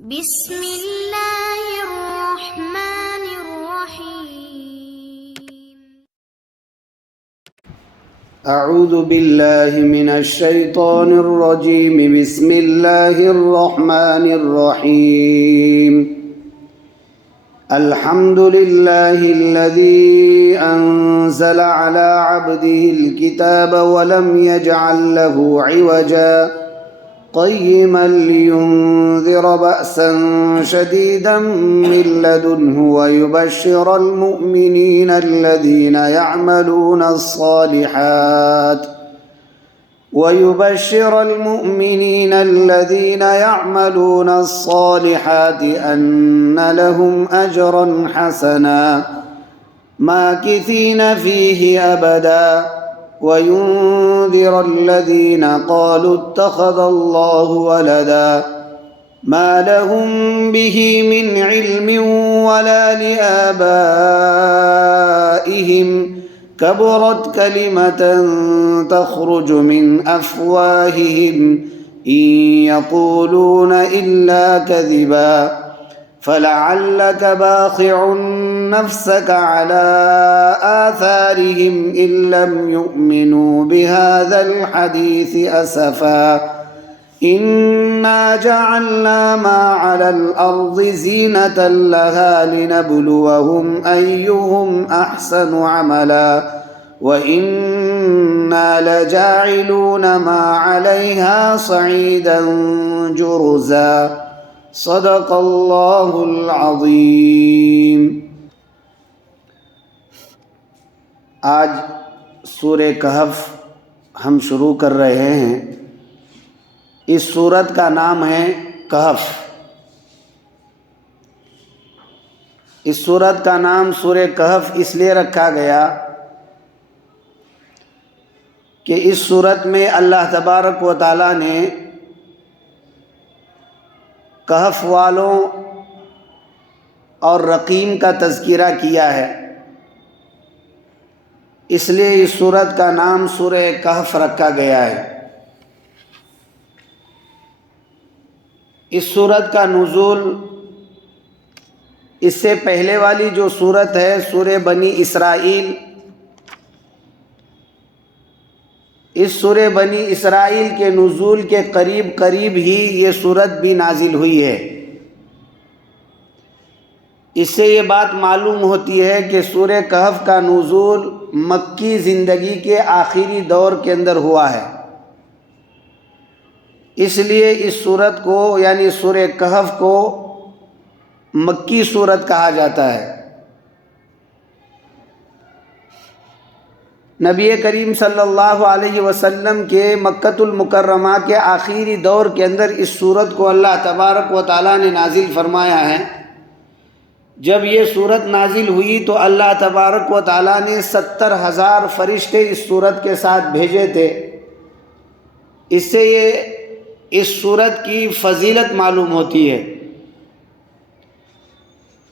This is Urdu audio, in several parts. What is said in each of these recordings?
بسم اللہ الرحمن الرحیم۔ اعوذ باللہ من الشیطان الرجیم، بسم اللہ الرحمن الرحیم۔ الحمد للہ الذی انزل على عبده الكتاب ولم يجعل له عوجا قيما لينذر بأسا شديدا من لدنه ويبشر المؤمنين الذين يعملون الصالحات أن لهم أجرا حسنا ماكثين فيه أبدا وينذر الذين قالوا اتخذ الله ولدا ما لهم به من علم ولا لآبائهم كبرت كلمة تخرج من أفواههم إن يقولون إلا كذبا فلعلك باخع نفسك على آثارهم إن لم يؤمنوا بهذا الحديث أسفا إنا جعلنا ما على الأرض زينة لها لنبلوهم أيهم أحسن عملا وإنا لجاعلون ما عليها صعيدا جرزا صدق اللہ العظیم۔ آج سورہ کہف ہم شروع کر رہے ہیں۔ اس سورت کا نام ہے کہف۔ اس سورت کا نام سورہ کہف اس لیے رکھا گیا کہ اس سورت میں اللہ تبارک و تعالیٰ نے کہف والوں اور رقیم کا تذکرہ کیا ہے، اس لیے اس سورت کا نام سورہ کہف رکھا گیا ہے۔ اس سورت کا نزول اس سے پہلے والی جو سورت ہے سورہ بنی اسرائیل، اس سورہ بنی اسرائیل کے نزول کے قریب ہی یہ سورت بھی نازل ہوئی ہے۔ اس سے یہ بات معلوم ہوتی ہے کہ سورہ کہف کا نزول مکی زندگی کے آخری دور کے اندر ہوا ہے، اس لیے اس سورت کو یعنی سورہ کہف کو مکی سورت کہا جاتا ہے۔ نبی کریم صلی اللہ علیہ وسلم کے مکۃ المکرمہ کے آخری دور کے اندر اس سورت کو اللہ تبارک و تعالیٰ نے نازل فرمایا ہے۔ جب یہ سورت نازل ہوئی تو اللہ تبارک و تعالیٰ نے 70,000 فرشتے اس سورت کے ساتھ بھیجے تھے۔ اس سے یہ اس سورت کی فضیلت معلوم ہوتی ہے۔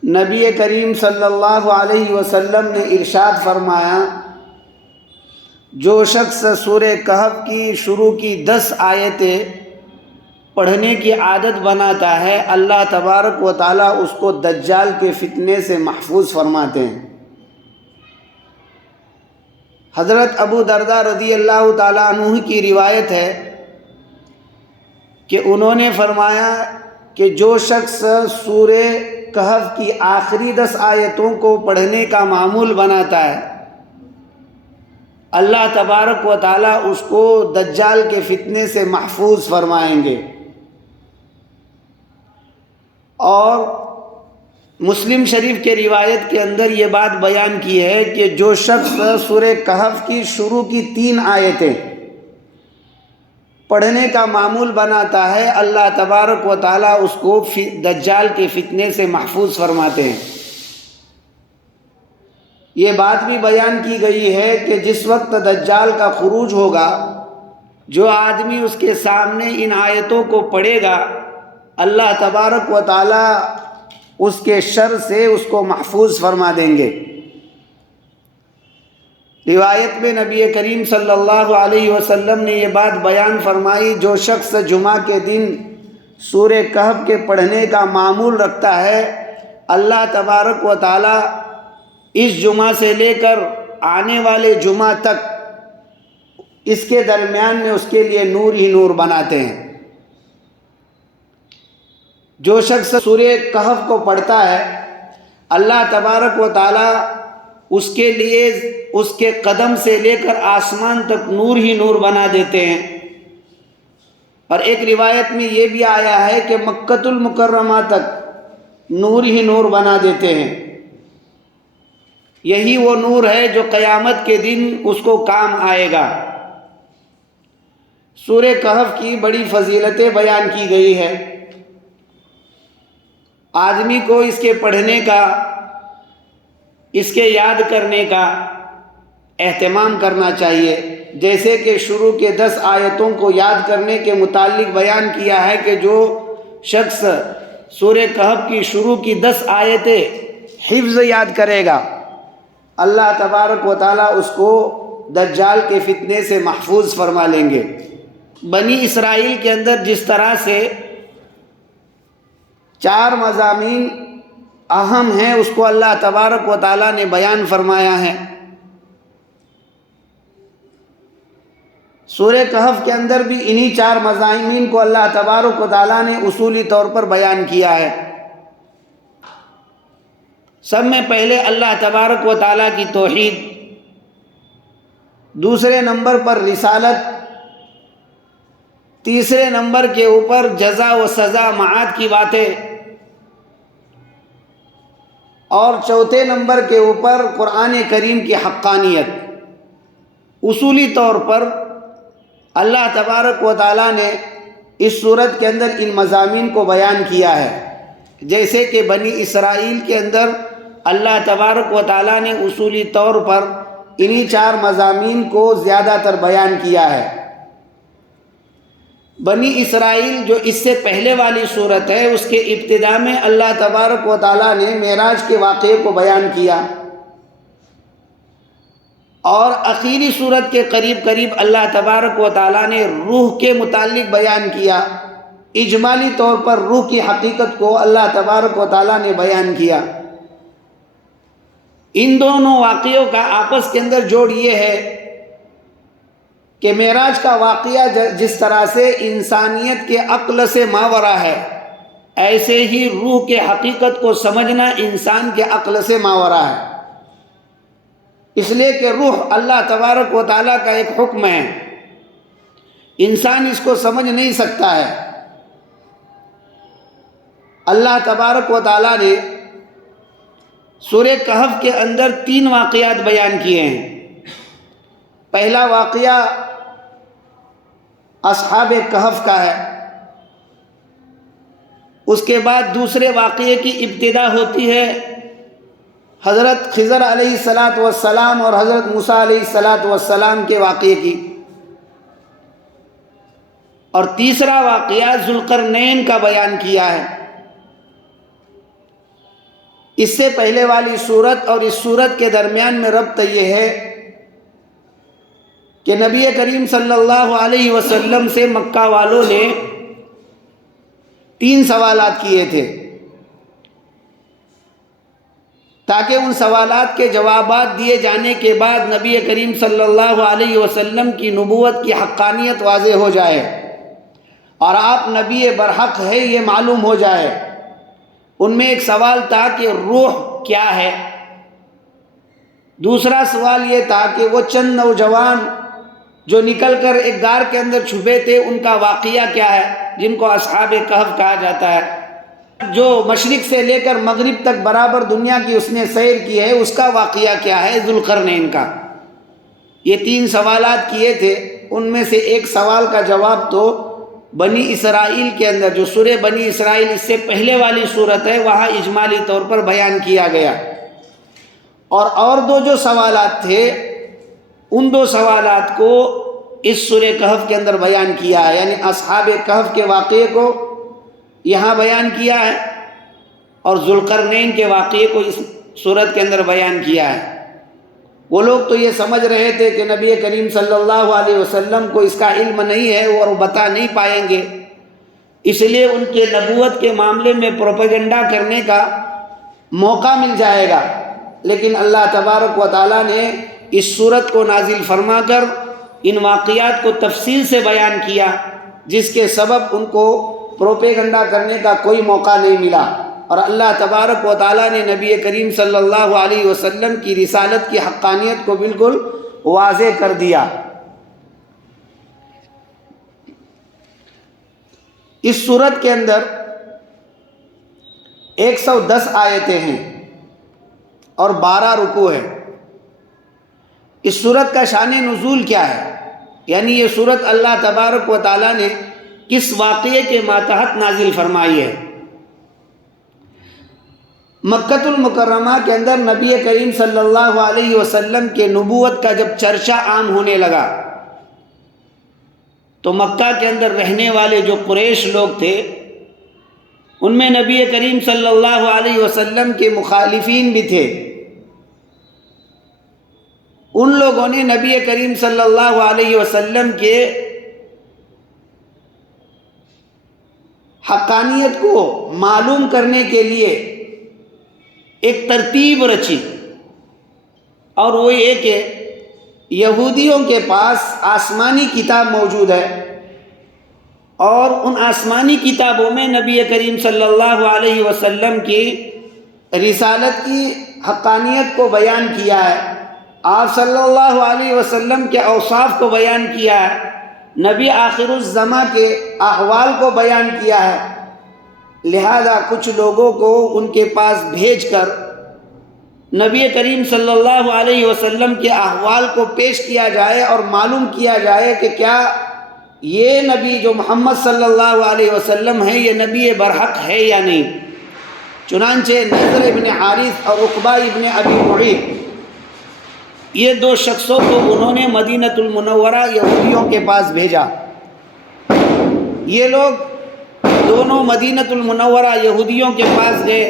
نبی کریم صلی اللہ علیہ وسلم نے ارشاد فرمایا، جو شخص سورہ کہف کی شروع کی 10 آیتیں پڑھنے کی عادت بناتا ہے، اللہ تبارک و تعالیٰ اس کو دجال کے فتنے سے محفوظ فرماتے ہیں۔ حضرت ابو درداء رضی اللہ تعالیٰ عنہ کی روایت ہے کہ انہوں نے فرمایا کہ جو شخص سورہ کہف کی آخری 10 آیتوں کو پڑھنے کا معمول بناتا ہے، اللہ تبارک و تعالیٰ اس کو دجال کے فتنے سے محفوظ فرمائیں گے۔ اور مسلم شریف کے روایت کے اندر یہ بات بیان کی ہے کہ جو شخص سورہ کہف کی شروع کی 3 آیتیں پڑھنے کا معمول بناتا ہے، اللہ تبارک و تعالیٰ اس کو دجال کے فتنے سے محفوظ فرماتے ہیں۔ یہ بات بھی بیان کی گئی ہے کہ جس وقت دجال کا خروج ہوگا، جو آدمی اس کے سامنے ان آیتوں کو پڑھے گا، اللہ تبارک و تعالیٰ اس کے شر سے اس کو محفوظ فرما دیں گے۔ روایت میں نبی کریم صلی اللہ علیہ وسلم نے یہ بات بیان فرمائی، جو شخص جمعہ کے دن سورہ کہف کے پڑھنے کا معمول رکھتا ہے، اللہ تبارک و تعالیٰ اس جمعہ سے لے کر آنے والے جمعہ تک اس کے درمیان میں اس کے لیے نور ہی نور بناتے ہیں۔ جو شخص سورہ کہف کو پڑھتا ہے، اللہ تبارک و تعالیٰ اس کے لیے اس کے قدم سے لے کر آسمان تک نور ہی نور بنا دیتے ہیں۔ اور ایک روایت میں یہ بھی آیا ہے کہ مکۃ المکرمہ تک نور ہی نور بنا دیتے ہیں۔ یہی وہ نور ہے جو قیامت کے دن اس کو کام آئے گا۔ سورہ کہف کی بڑی فضیلتیں بیان کی گئی ہے۔ آدمی کو اس کے پڑھنے کا، اس کے یاد کرنے کا اہتمام کرنا چاہیے، جیسے کہ شروع کے 10 آیتوں کو یاد کرنے کے متعلق بیان کیا ہے کہ جو شخص سورہ کہف کی شروع کی 10 آیتیں حفظ یاد کرے گا، اللہ تبارک و تعالیٰ اس کو دجال کے فتنے سے محفوظ فرما لیں گے۔ بنی اسرائیل کے اندر جس طرح سے 4 مضامین اہم ہیں اس کو اللہ تبارک و تعالیٰ نے بیان فرمایا ہے۔ سورہ کہف کے اندر بھی انہی 4 مضامین کو اللہ تبارک و تعالیٰ نے اصولی طور پر بیان کیا ہے۔ سب میں پہلے اللہ تبارک و تعالیٰ کی توحید، دوسرے نمبر پر رسالت، تیسرے نمبر کے اوپر جزا و سزا معاد کی باتیں، اور چوتھے نمبر کے اوپر قرآن کریم کی حقانیت۔ اصولی طور پر اللہ تبارک و تعالیٰ نے اس صورت کے اندر ان مضامین کو بیان کیا ہے، جیسے کہ بنی اسرائیل کے اندر اللہ تبارک و تعالیٰ نے اصولی طور پر انہی 4 مضامین کو زیادہ تر بیان کیا ہے۔ بنی اسرائیل جو اس سے پہلے والی صورت ہے، اس کے ابتدا میں اللہ تبارک و تعالیٰ نے معراج کے واقعے کو بیان کیا، اور آخری صورت کے قریب قریب اللہ تبارک و تعالیٰ نے روح کے متعلق بیان کیا۔ اجمالی طور پر روح کی حقیقت کو اللہ تبارک و تعالیٰ نے بیان کیا۔ ان دونوں واقعوں کا آپس کے اندر جوڑ یہ ہے کہ معراج کا واقعہ جس طرح سے انسانیت کے عقل سے ماورا ہے، ایسے ہی روح کے حقیقت کو سمجھنا انسان کے عقل سے ماورا ہے، اس لیے کہ روح اللہ تبارک و تعالیٰ کا ایک حکم ہے، انسان اس کو سمجھ نہیں سکتا ہے۔ اللہ تبارک و تعالیٰ نے سورہ کہف کے اندر 3 واقعات بیان کیے ہیں۔ پہلا واقعہ اصحاب کہف کا ہے، اس کے بعد دوسرے واقعے کی ابتدا ہوتی ہے حضرت خضر علیہ السلام اور حضرت موسیٰ علیہ السلام کے واقعے کی، اور تیسرا واقعہ ذوالقرنین کا بیان کیا ہے۔ اس سے پہلے والی صورت اور اس صورت کے درمیان میں ربط یہ ہے کہ نبی کریم صلی اللہ علیہ وسلم سے مکہ والوں نے 3 سوالات کیے تھے، تاکہ ان سوالات کے جوابات دیے جانے کے بعد نبی کریم صلی اللہ علیہ وسلم کی نبوت کی حقانیت واضح ہو جائے اور آپ نبی برحق ہے یہ معلوم ہو جائے۔ ان میں ایک سوال تھا کہ روح کیا ہے، دوسرا سوال یہ تھا کہ وہ چند نوجوان جو نکل کر ایک غار کے اندر چھپے تھے ان کا واقعہ کیا ہے، جن کو اصحاب کہف کہا جاتا ہے۔ جو مشرق سے لے کر مغرب تک برابر دنیا کی اس نے سیر کی ہے، اس کا واقعہ کیا ہے، ذوالقرنین کا۔ یہ 3 سوالات کیے تھے، ان میں سے ایک سوال کا جواب تو بنی اسرائیل کے اندر، جو سورہ بنی اسرائیل اس سے پہلے والی صورت ہے، وہاں اجمالی طور پر بیان کیا گیا، اور 2 جو سوالات تھے ان 2 سوالات کو اس سورہ کہف کے اندر بیان کیا ہے، یعنی اصحاب کہف کے واقعے کو یہاں بیان کیا ہے اور ذوالقرنین کے واقعے کو اس سورت کے اندر بیان کیا ہے۔ وہ لوگ تو یہ سمجھ رہے تھے کہ نبی کریم صلی اللہ علیہ وسلم کو اس کا علم نہیں ہے اور وہ بتا نہیں پائیں گے، اس لیے ان کے نبوت کے معاملے میں پروپیگنڈا کرنے کا موقع مل جائے گا، لیکن اللہ تبارک و تعالیٰ نے اس صورت کو نازل فرما کر ان واقعات کو تفصیل سے بیان کیا، جس کے سبب ان کو پروپیگنڈا کرنے کا کوئی موقع نہیں ملا، اور اللہ تبارک و تعالیٰ نے نبی کریم صلی اللہ علیہ وسلم کی رسالت کی حقانیت کو بالکل واضح کر دیا۔ اس سورت کے اندر 110 آیتیں ہیں اور 12 رکوع ہیں۔ اس سورت کا شان نزول کیا ہے، یعنی یہ سورت اللہ تبارک و تعالیٰ نے کس واقعے کے ماتحت نازل فرمائی ہے؟ مکۃ المکرمہ کے اندر نبی کریم صلی اللہ علیہ وسلم کے نبوت کا جب چرچا عام ہونے لگا تو مکہ کے اندر رہنے والے جو قریش لوگ تھے، ان میں نبی کریم صلی اللہ علیہ وسلم کے مخالفین بھی تھے۔ ان لوگوں نے نبی کریم صلی اللہ علیہ وسلم کے حقانیت کو معلوم کرنے کے لیے ایک ترتیب رچی، اور وہ یہ کہ یہودیوں کے پاس آسمانی کتاب موجود ہے، اور ان آسمانی کتابوں میں نبی کریم صلی اللہ علیہ وسلم کی رسالت کی حقانیت کو بیان کیا ہے، آپ صلی اللہ علیہ وسلم کے اوصاف کو بیان کیا ہے، نبی آخر الزماں کے احوال کو بیان کیا ہے۔ لہذا کچھ لوگوں کو ان کے پاس بھیج کر نبی کریم صلی اللہ علیہ وسلم کے احوال کو پیش کیا جائے اور معلوم کیا جائے کہ کیا یہ نبی جو محمد صلی اللہ علیہ وسلم ہے یہ نبی برحق ہے یا نہیں۔ چنانچہ نضر ابن حارث اور عقبہ ابن ابی معیط، یہ دو شخصوں کو انہوں نے مدینۃ المنورہ یہودیوں کے پاس بھیجا۔ یہ لوگ دونوں مدینۃ المنورہ یہودیوں کے پاس گئے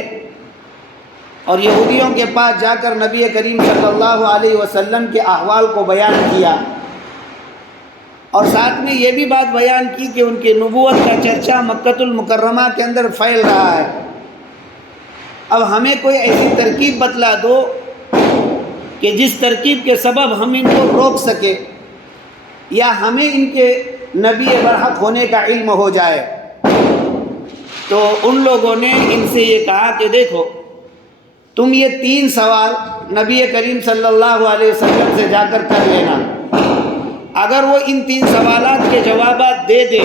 اور یہودیوں کے پاس جا کر نبی کریم صلی اللہ علیہ وسلم کے احوال کو بیان کیا، اور ساتھ میں یہ بھی بات بیان کی کہ ان کے نبوت کا چرچا مکۃ المکرمہ کے اندر پھیل رہا ہے۔ اب ہمیں کوئی ایسی ترکیب بتلا دو کہ جس ترکیب کے سبب ہم ان کو روک سکے، یا ہمیں ان کے نبی برحق ہونے کا علم ہو جائے۔ تو ان لوگوں نے ان سے یہ کہا کہ دیکھو، تم یہ 3 سوال نبی کریم صلی اللہ علیہ وسلم سے جا کر لینا، اگر وہ ان 3 سوالات کے جوابات دے دے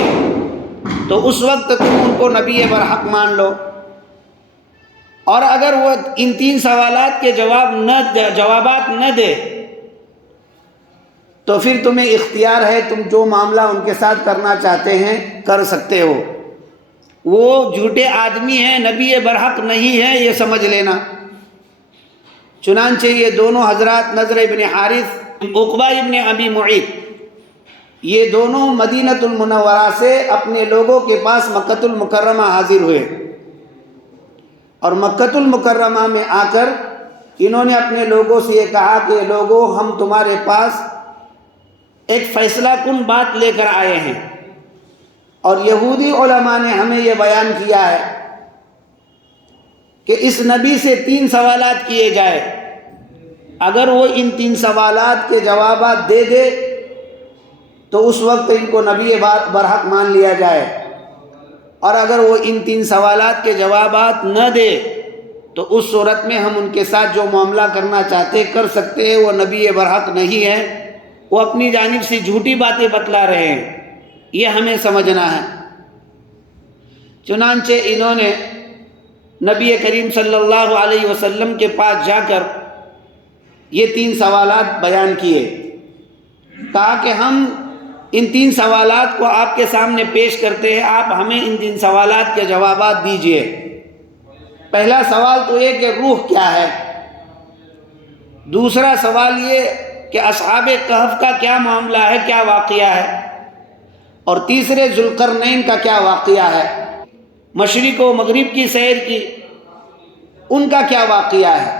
تو اس وقت تم ان کو نبی برحق مان لو، اور اگر وہ ان 3 سوالات کے جوابات نہ دے تو پھر تمہیں اختیار ہے، تم جو معاملہ ان کے ساتھ کرنا چاہتے ہیں کر سکتے ہو۔ وہ جھوٹے آدمی ہیں، نبی برحق نہیں ہے، یہ سمجھ لینا۔ چنانچہ یہ دونوں حضرات نضر ابن حارث، عقبہ ابن ابی معیط، یہ دونوں مدینۃ المنورہ سے اپنے لوگوں کے پاس مکۃ المکرمہ حاضر ہوئے، اور مکۃ المکرمہ میں آ کر انہوں نے اپنے لوگوں سے یہ کہا کہ لوگوں، ہم تمہارے پاس ایک فیصلہ کن بات لے کر آئے ہیں، اور یہودی علماء نے ہمیں یہ بیان کیا ہے کہ اس نبی سے 3 سوالات کیے جائے، اگر وہ ان 3 سوالات کے جوابات دے دے تو اس وقت ان کو نبی برحق مان لیا جائے، اور اگر وہ ان 3 سوالات کے جوابات نہ دے تو اس صورت میں ہم ان کے ساتھ جو معاملہ کرنا چاہتے کر سکتے ہیں، وہ نبی برحق نہیں ہے، وہ اپنی جانب سے جھوٹی باتیں بتلا رہے ہیں، یہ ہمیں سمجھنا ہے۔ چنانچہ انہوں نے نبی کریم صلی اللہ علیہ وسلم کے پاس جا کر یہ 3 سوالات بیان کیے، کہا کہ ہم ان 3 سوالات کو آپ کے سامنے پیش کرتے ہیں، آپ ہمیں ان 3 سوالات کے جوابات دیجئے۔ پہلا سوال تو یہ کہ روح کیا ہے، دوسرا سوال یہ کہ اصحاب کہف کا کیا معاملہ ہے، کیا واقعہ ہے، اور تیسرے ذوالقرنین کا کیا واقعہ ہے، مشرق و مغرب کی سیر کی ان کا کیا واقعہ ہے۔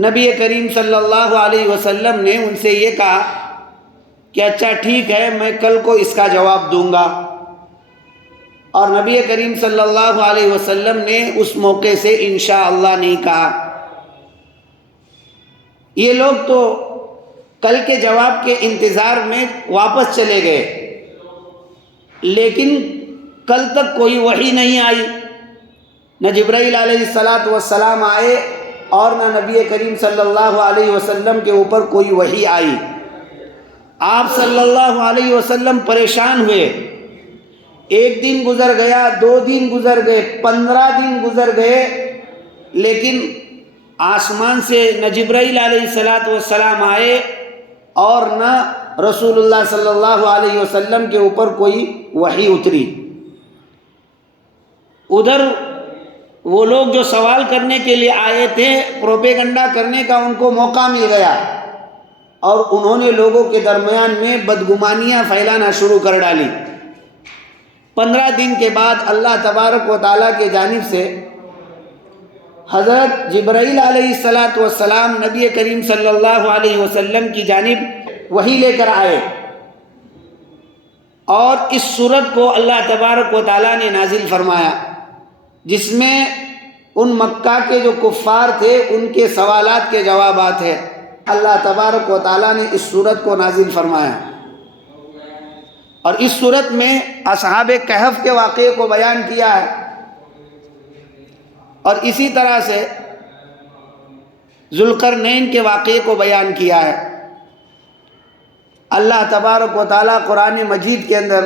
نبی کریم صلی اللہ علیہ وسلم نے ان سے یہ کہا کہ اچھا ٹھیک ہے، میں کل کو اس کا جواب دوں گا۔ اور نبی کریم صلی اللہ علیہ وسلم نے اس موقع سے انشاءاللہ نہیں کہا۔ یہ لوگ تو کل کے جواب کے انتظار میں واپس چلے گئے، لیکن کل تک کوئی وحی نہیں آئی، نہ جبرائیل علیہ السلام آئے اور نہ نبی کریم صلی اللہ علیہ وسلم کے اوپر کوئی وحی آئی۔ آپ صلی اللہ علیہ وسلم پریشان ہوئے، ایک دن گزر گیا، 2 دن گزر گئے، 15 دن گزر گئے، لیکن آسمان سے نہ جبرائیل علیہ السلام آئے اور نہ رسول اللہ صلی اللہ علیہ وسلم کے اوپر کوئی وحی اتری۔ ادھر وہ لوگ جو سوال کرنے کے لیے آئے تھے، پروپیگنڈا کرنے کا ان کو موقع مل گیا اور انہوں نے لوگوں کے درمیان میں بدگمانیاں پھیلانا شروع کر ڈالی۔ 15 دن کے بعد اللہ تبارک و تعالیٰ کے جانب سے حضرت جبرائیل علیہ السلام نبی کریم صلی اللہ علیہ وسلم کی جانب وحی لے کر آئے اور اس سورت کو اللہ تبارک و تعالیٰ نے نازل فرمایا، جس میں ان مکہ کے جو کفار تھے ان کے سوالات کے جوابات ہیں۔ اللہ تبارک و تعالیٰ نے اس سورت کو نازل فرمایا اور اس سورت میں اصحاب کہف کے واقعے کو بیان کیا ہے، اور اسی طرح سے ذوالقرنین کے واقعے کو بیان کیا ہے۔ اللہ تبارک و تعالیٰ قرآن مجید کے اندر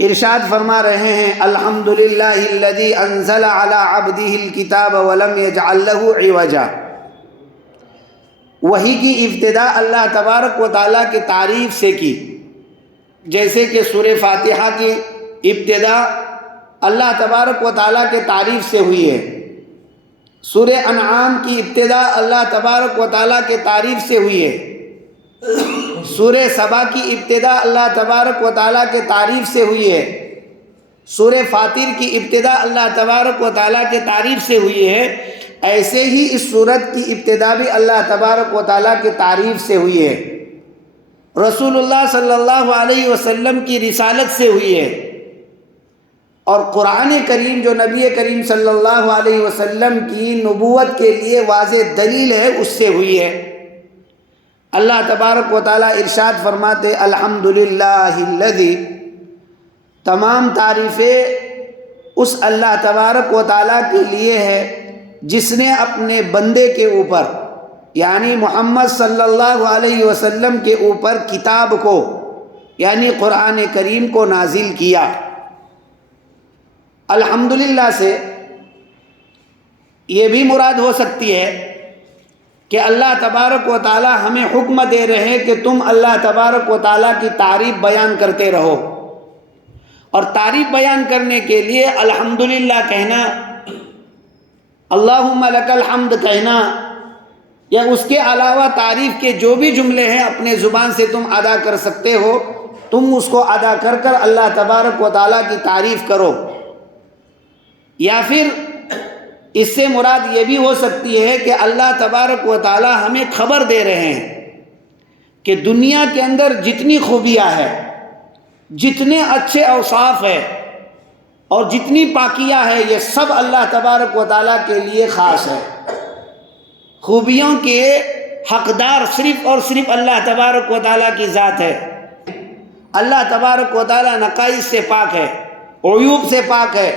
ارشاد فرما رہے ہیں، الحمدللہ الذی انزل علی عبدہ الکتاب ولم یجعل لہ عوجا۔ وحی کی ابتدا اللہ تبارک و تعالیٰ کی تعریف سے کی، جیسے کہ سورہ فاتحہ کی ابتدا اللہ تبارک و تعالیٰ کے تعریف سے ہوئی ہے، سورہ انعام کی ابتدا اللہ تبارک و تعالیٰ کے تعریف سے ہوئی ہے، سورہ سبا کی ابتدا اللہ تبارک و تعالیٰ کے تعریف سے ہوئی ہے، سورہ فاطر کی ابتدا اللہ تبارک و تعالیٰ کے تعریف سے ہوئی ہے۔ ایسے ہی اس سورت کی ابتدا بھی اللہ تبارک و تعالیٰ کے تعریف سے ہوئی ہے، رسول اللہ صلی اللہ علیہ وسلم کی رسالت سے ہوئی ہے، اور قرآن کریم جو نبی کریم صلی اللہ علیہ وسلم کی نبوت کے لیے واضح دلیل ہے اس سے ہوئی ہے۔ اللہ تبارک و تعالیٰ ارشاد فرماتے، الحمدللہ الذی، تمام تعریفیں اس اللہ تبارک و تعالیٰ کے لیے ہے جس نے اپنے بندے کے اوپر یعنی محمد صلی اللہ علیہ وسلم کے اوپر کتاب کو یعنی قرآن کریم کو نازل کیا۔ الحمدللہ سے یہ بھی مراد ہو سکتی ہے کہ اللہ تبارک و تعالی ہمیں حکم دے رہے ہیں کہ تم اللہ تبارک و تعالی کی تعریف بیان کرتے رہو، اور تعریف بیان کرنے کے لیے الحمدللہ کہنا، اللہم لک الحمد کہنا، یا اس کے علاوہ تعریف کے جو بھی جملے ہیں اپنے زبان سے تم ادا کر سکتے ہو، تم اس کو ادا کر کر اللہ تبارک و تعالیٰ کی تعریف کرو۔ یا پھر اس سے مراد یہ بھی ہو سکتی ہے کہ اللہ تبارک و تعالیٰ ہمیں خبر دے رہے ہیں کہ دنیا کے اندر جتنی خوبیاں ہیں، جتنے اچھے اوصاف ہیں اور جتنی پاکیاں ہیں، یہ سب اللہ تبارک و تعالیٰ کے لیے خاص ہے۔ خوبیوں کے حقدار صرف اور صرف اللہ تبارک و تعالیٰ کی ذات ہے۔ اللہ تبارک و تعالیٰ نقائص سے پاک ہے، عیوب سے پاک ہے۔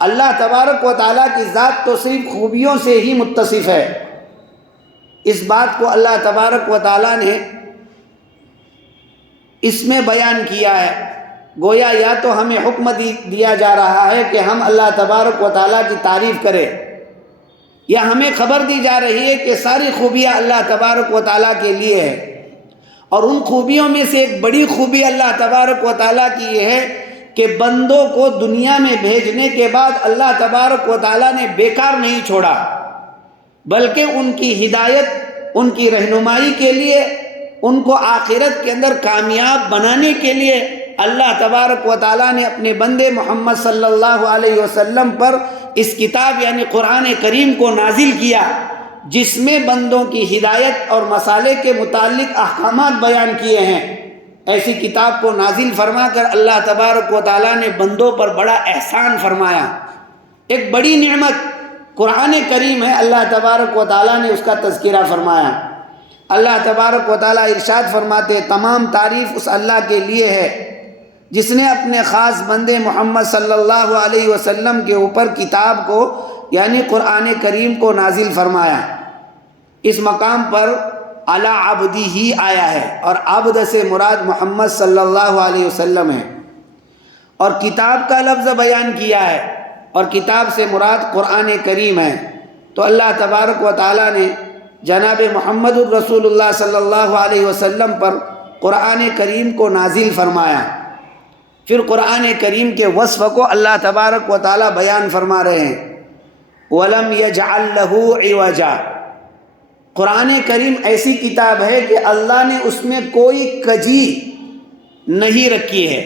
اللہ تبارک و تعالیٰ کی ذات تو صرف خوبیوں سے ہی متصف ہے۔ اس بات کو اللہ تبارک و تعالیٰ نے اس میں بیان کیا ہے، گویا یا تو ہمیں حکم دیا جا رہا ہے کہ ہم اللہ تبارک و تعالیٰ کی تعریف کریں، یا ہمیں خبر دی جا رہی ہے کہ ساری خوبیاں اللہ تبارک و تعالیٰ کے لیے ہے۔ اور ان خوبیوں میں سے ایک بڑی خوبی اللہ تبارک و تعالیٰ کی یہ ہے کہ بندوں کو دنیا میں بھیجنے کے بعد اللہ تبارک و تعالیٰ نے بیکار نہیں چھوڑا، بلکہ ان کی ہدایت، ان کی رہنمائی کے لیے، ان کو آخرت کے اندر کامیاب بنانے کے لیے اللہ تبارک و تعالیٰ نے اپنے بندے محمد صلی اللہ علیہ وسلم پر اس کتاب یعنی قرآن کریم کو نازل کیا، جس میں بندوں کی ہدایت اور مسالے کے متعلق احکامات بیان کیے ہیں۔ ایسی کتاب کو نازل فرما کر اللہ تبارک و تعالیٰ نے بندوں پر بڑا احسان فرمایا، ایک بڑی نعمت قرآن کریم ہے، اللہ تبارک و تعالیٰ نے اس کا تذکرہ فرمایا۔ اللہ تبارک و تعالیٰ ارشاد فرماتے، تمام تعریف اس اللہ کے لیے ہے جس نے اپنے خاص بندے محمد صلی اللہ علیہ وسلم کے اوپر کتاب کو یعنی قرآن کریم کو نازل فرمایا۔ اس مقام پر علی عبدی ہی آیا ہے، اور عبد سے مراد محمد صلی اللہ علیہ وسلم ہے، اور کتاب کا لفظ بیان کیا ہے، اور کتاب سے مراد قرآن کریم ہے۔ تو اللہ تبارک و تعالیٰ نے جناب محمد الرسول اللہ صلی اللہ علیہ وسلم پر قرآن کریم کو نازل فرمایا۔ پھر قرآن کریم کے وصف کو اللہ تبارک و تعالیٰ بیان فرما رہے ہیں، وَلَمْ يَجْعَلْ لَهُ عِوَجًا۔ قرآن کریم ایسی کتاب ہے کہ اللہ نے اس میں کوئی کجی نہیں رکھی ہے۔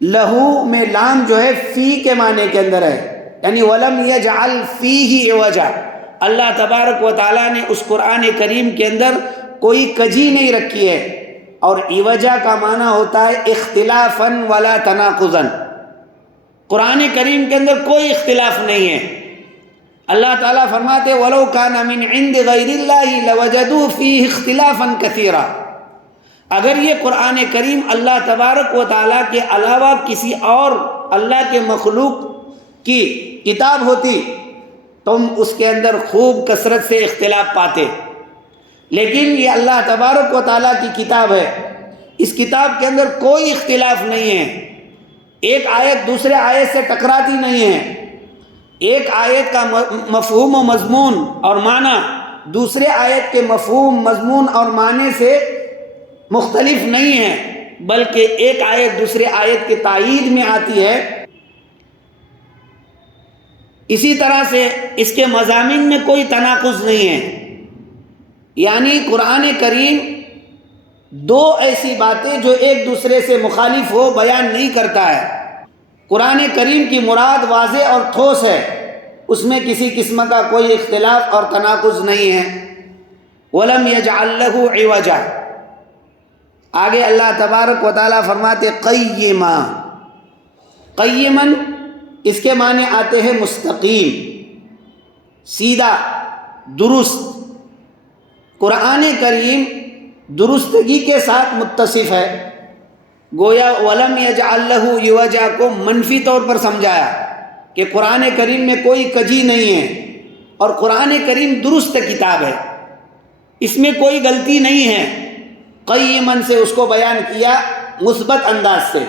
لہو میں لام جو ہے فی کے معنی کے اندر ہے، یعنی وَلَمْ يَجْعَلْ فِيهِ عِوَجًا، اللہ تبارک و تعالیٰ نے اس قرآن کریم کے اندر کوئی کجی نہیں رکھی ہے۔ اور عوجا کا معنی ہوتا ہے اختلافاً ولا تناقضاً، قرآن کریم کے اندر کوئی اختلاف نہیں ہے۔ اللہ تعالیٰ فرماتے وَلَوْ كَانَ مِنْ عِنْدِ غَيْرِ اللَّهِ لَوَجَدُوا فِيهِ اخْتِلَافًا كَثِيرًا، اگر یہ قرآن کریم اللہ تبارک و تعالیٰ کے علاوہ کسی اور اللہ کے مخلوق کی کتاب ہوتی تم اس کے اندر خوب کثرت سے اختلاف پاتے، لیکن یہ اللہ تبارک و تعالیٰ کی کتاب ہے، اس کتاب کے اندر کوئی اختلاف نہیں ہے، ایک آیت دوسرے آیت سے ٹکراتی نہیں ہے، ایک آیت کا مفہوم و مضمون اور معنی دوسرے آیت کے مفہوم مضمون اور معنی سے مختلف نہیں ہے، بلکہ ایک آیت دوسرے آیت کے تائید میں آتی ہے۔ اسی طرح سے اس کے مضامین میں کوئی تناقض نہیں ہے، یعنی قرآن کریم دو ایسی باتیں جو ایک دوسرے سے مخالف ہو بیان نہیں کرتا ہے۔ قرآن کریم کی مراد واضح اور ٹھوس ہے، اس میں کسی قسم کا کوئی اختلاف اور تناقض نہیں ہے۔ وَلَمْ يَجْعَلْ لَهُ عِوَجًا، آگے اللہ تبارک و تعالیٰ فرماتے قیما، قیماً اس کے معنی آتے ہیں مستقیم، سیدھا، درست۔ قرآن کریم درستگی کے ساتھ متصف ہے، گویا وَلَمْ يَجْعَلْ لَهُ عِوَجًا کو منفی طور پر سمجھایا کہ قرآن کریم میں کوئی کجی نہیں ہے، اور قرآن کریم درست کتاب ہے، اس میں کوئی غلطی نہیں ہے۔ قیماً سے اس کو بیان کیا مثبت انداز سے۔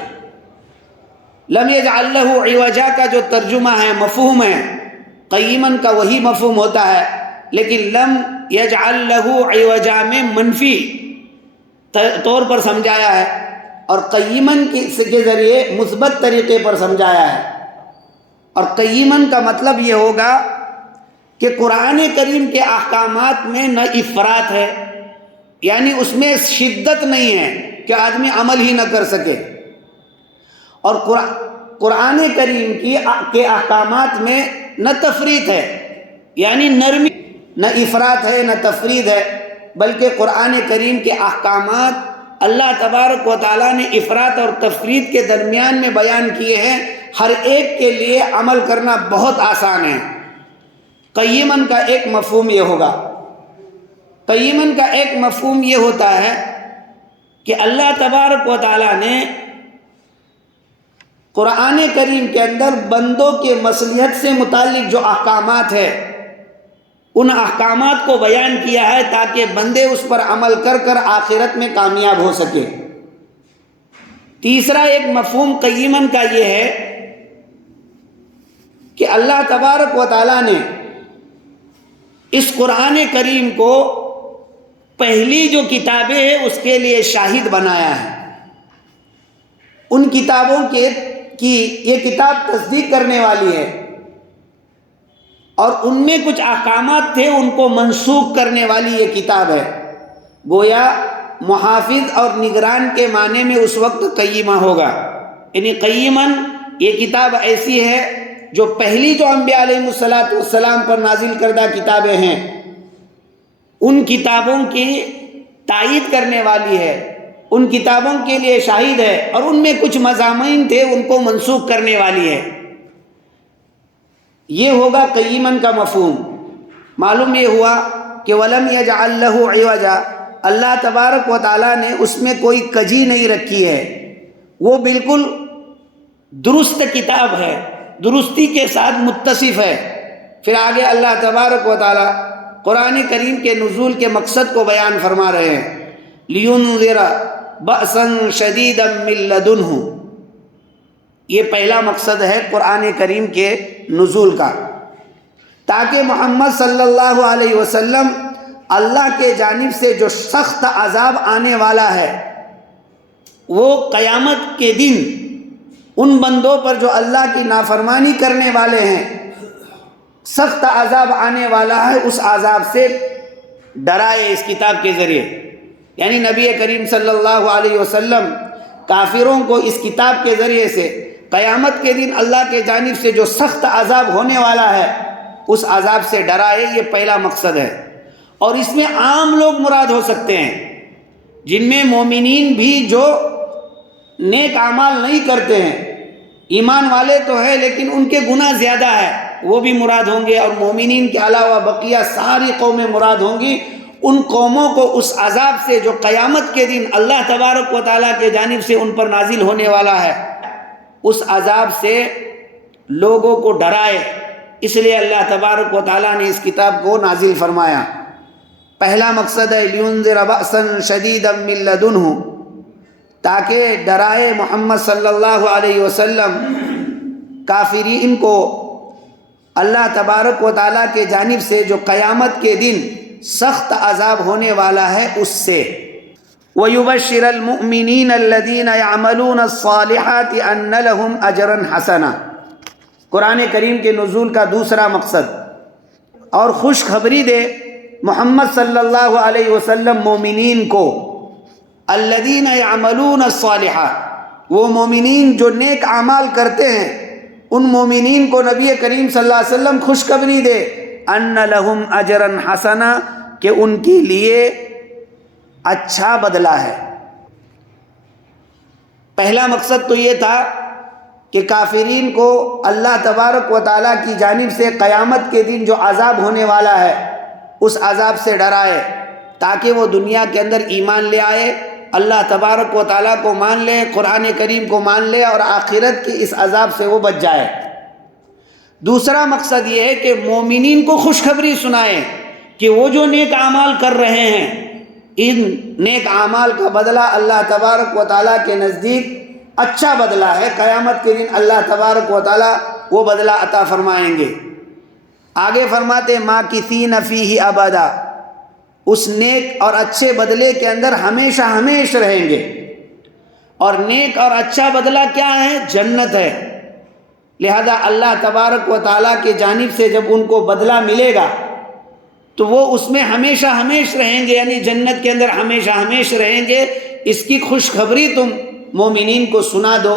لم یجعل لہ عوجا کا جو ترجمہ ہے مفہوم ہے، قیماً کا وہی مفہوم ہوتا ہے، لیکن لم یجعل لہ عوجا میں منفی طور پر سمجھایا ہے، اور قیماً کے ذریعے مثبت طریقے پر سمجھایا ہے۔ اور قیماً کا مطلب یہ ہوگا کہ قرآن کریم کے احکامات میں نہ افراط ہے، یعنی اس میں شدت نہیں ہے کہ آدمی عمل ہی نہ کر سکے، اور قرآن کریم کے احکامات میں نہ تفریط ہے، یعنی نرمی، نہ افراط ہے نہ تفریط ہے، بلکہ قرآن کریم کے احکامات اللہ تبارک و تعالیٰ نے افراط اور تفریط کے درمیان میں بیان کیے ہیں، ہر ایک کے لیے عمل کرنا بہت آسان ہے۔ قیماً کا ایک مفہوم یہ ہوگا، قیماً کا ایک مفہوم یہ ہوتا ہے کہ اللہ تبارک و تعالیٰ نے قرآن کریم کے اندر بندوں کے مصلحت سے متعلق جو احکامات ہے ان احکامات کو بیان کیا ہے تاکہ بندے اس پر عمل کر کر آخرت میں کامیاب ہو سکے۔ تیسرا ایک مفہوم قیماً کا یہ ہے کہ اللہ تبارک و تعالیٰ نے اس قرآن کریم کو پہلی جو کتابیں ہیں اس کے لیے شاہد بنایا ہے، ان کتابوں کی یہ کتاب تصدیق کرنے والی ہے، اور ان میں کچھ احکامات تھے ان کو منسوخ کرنے والی یہ کتاب ہے۔ گویا محافظ اور نگران کے معنی میں اس وقت قیمہ ہوگا، یعنی قیماً یہ کتاب ایسی ہے جو پہلی جو انبیاء علیہ السلام پر نازل کردہ کتابیں ہیں ان کتابوں کی تائید کرنے والی ہے، ان کتابوں کے لیے شاہد ہے، اور ان میں کچھ مضامین تھے ان کو منسوخ کرنے والی ہے۔ یہ ہوگا قیماً کا مفہوم۔ معلوم یہ ہوا کہ وَلَمْ يَجْعَلْ لَهُ عِوَجًا، اللہ تبارک و تعالیٰ نے اس میں کوئی کجی نہیں رکھی ہے، وہ بالکل درست کتاب ہے، درستی کے ساتھ متصف ہے۔ پھر آگے اللہ تبارک و تعالیٰ قرآن کریم کے نزول کے مقصد کو بیان فرما رہے ہیں، لِيُنذِرَ بَأْسًا شَدِيدًا مِّن لَّدُنْهُ۔ یہ پہلا مقصد ہے قرآن کریم کے نزول کا، تاکہ محمد صلی اللہ علیہ وسلم اللہ کے جانب سے جو سخت عذاب آنے والا ہے، وہ قیامت کے دن ان بندوں پر جو اللہ کی نافرمانی کرنے والے ہیں سخت عذاب آنے والا ہے، اس عذاب سے ڈرائے اس کتاب کے ذریعے۔ یعنی نبی کریم صلی اللہ علیہ وسلم کافروں کو اس کتاب کے ذریعے سے قیامت کے دن اللہ کے جانب سے جو سخت عذاب ہونے والا ہے اس عذاب سے ڈرائے، یہ پہلا مقصد ہے۔ اور اس میں عام لوگ مراد ہو سکتے ہیں، جن میں مومنین بھی جو نیک اعمال نہیں کرتے ہیں، ایمان والے تو ہیں لیکن ان کے گناہ زیادہ ہے، وہ بھی مراد ہوں گے، اور مومنین کے علاوہ بقیہ ساری قومیں مراد ہوں گی۔ ان قوموں کو اس عذاب سے جو قیامت کے دن اللہ تبارک و تعالیٰ کے جانب سے ان پر نازل ہونے والا ہے، اس عذاب سے لوگوں کو ڈرائے، اس لیے اللہ تبارک و تعالیٰ نے اس کتاب کو نازل فرمایا۔ پہلا مقصد ہے لِيُنذِرَ بَأْسًا شَدِيدًا مِّن لَّدُنْهُ، تاکہ ڈرائے محمد صلی اللہ علیہ وسلم کافرین کو اللہ تبارک و تعالیٰ کے جانب سے جو قیامت کے دن سخت عذاب ہونے والا ہے اس سے۔ وَيُبَشِّرَ الْمُؤْمِنِينَ الَّذِينَ يَعْمَلُونَ الصَّالِحَاتِ أَنَّ لَهُمْ أَجْرًا حَسَنًا، قرآن کریم کے نزول کا دوسرا مقصد، اور خوشخبری دے محمد صلی اللہ علیہ وسلم مومنین کو، الذین یعملون الصالحات، وہ مومنین جو نیک اعمال کرتے ہیں، ان مومنین کو نبی کریم صلی اللہ علیہ وسلم خوشخبری دے ان لہم اجرا حسنا، کہ ان کے لیے اچھا بدلہ ہے۔ پہلا مقصد تو یہ تھا کہ کافرین کو اللہ تبارک و تعالیٰ کی جانب سے قیامت کے دن جو عذاب ہونے والا ہے اس عذاب سے ڈرائے، تاکہ وہ دنیا کے اندر ایمان لے آئے، اللہ تبارک و تعالیٰ کو مان لے، قرآن کریم کو مان لے، اور آخرت کی اس عذاب سے وہ بچ جائے۔ دوسرا مقصد یہ ہے کہ مومنین کو خوشخبری سنائے کہ وہ جو نیک اعمال کر رہے ہیں، ان نیک اعمال کا بدلہ اللہ تبارک و تعالیٰ کے نزدیک اچھا بدلہ ہے، قیامت کے دن اللہ تبارک و تعالیٰ وہ بدلہ عطا فرمائیں گے۔ آگے فرماتے ماکثین فیہ ابدا، اس نیک اور اچھے بدلے کے اندر ہمیشہ ہمیشہ رہیں گے۔ اور نیک اور اچھا بدلہ کیا ہے؟ جنت ہے۔ لہذا اللہ تبارک و تعالیٰ کے جانب سے جب ان کو بدلہ ملے گا تو وہ اس میں ہمیشہ ہمیشہ رہیں گے، یعنی جنت کے اندر ہمیشہ ہمیشہ رہیں گے۔ اس کی خوشخبری تم مومنین کو سنا دو۔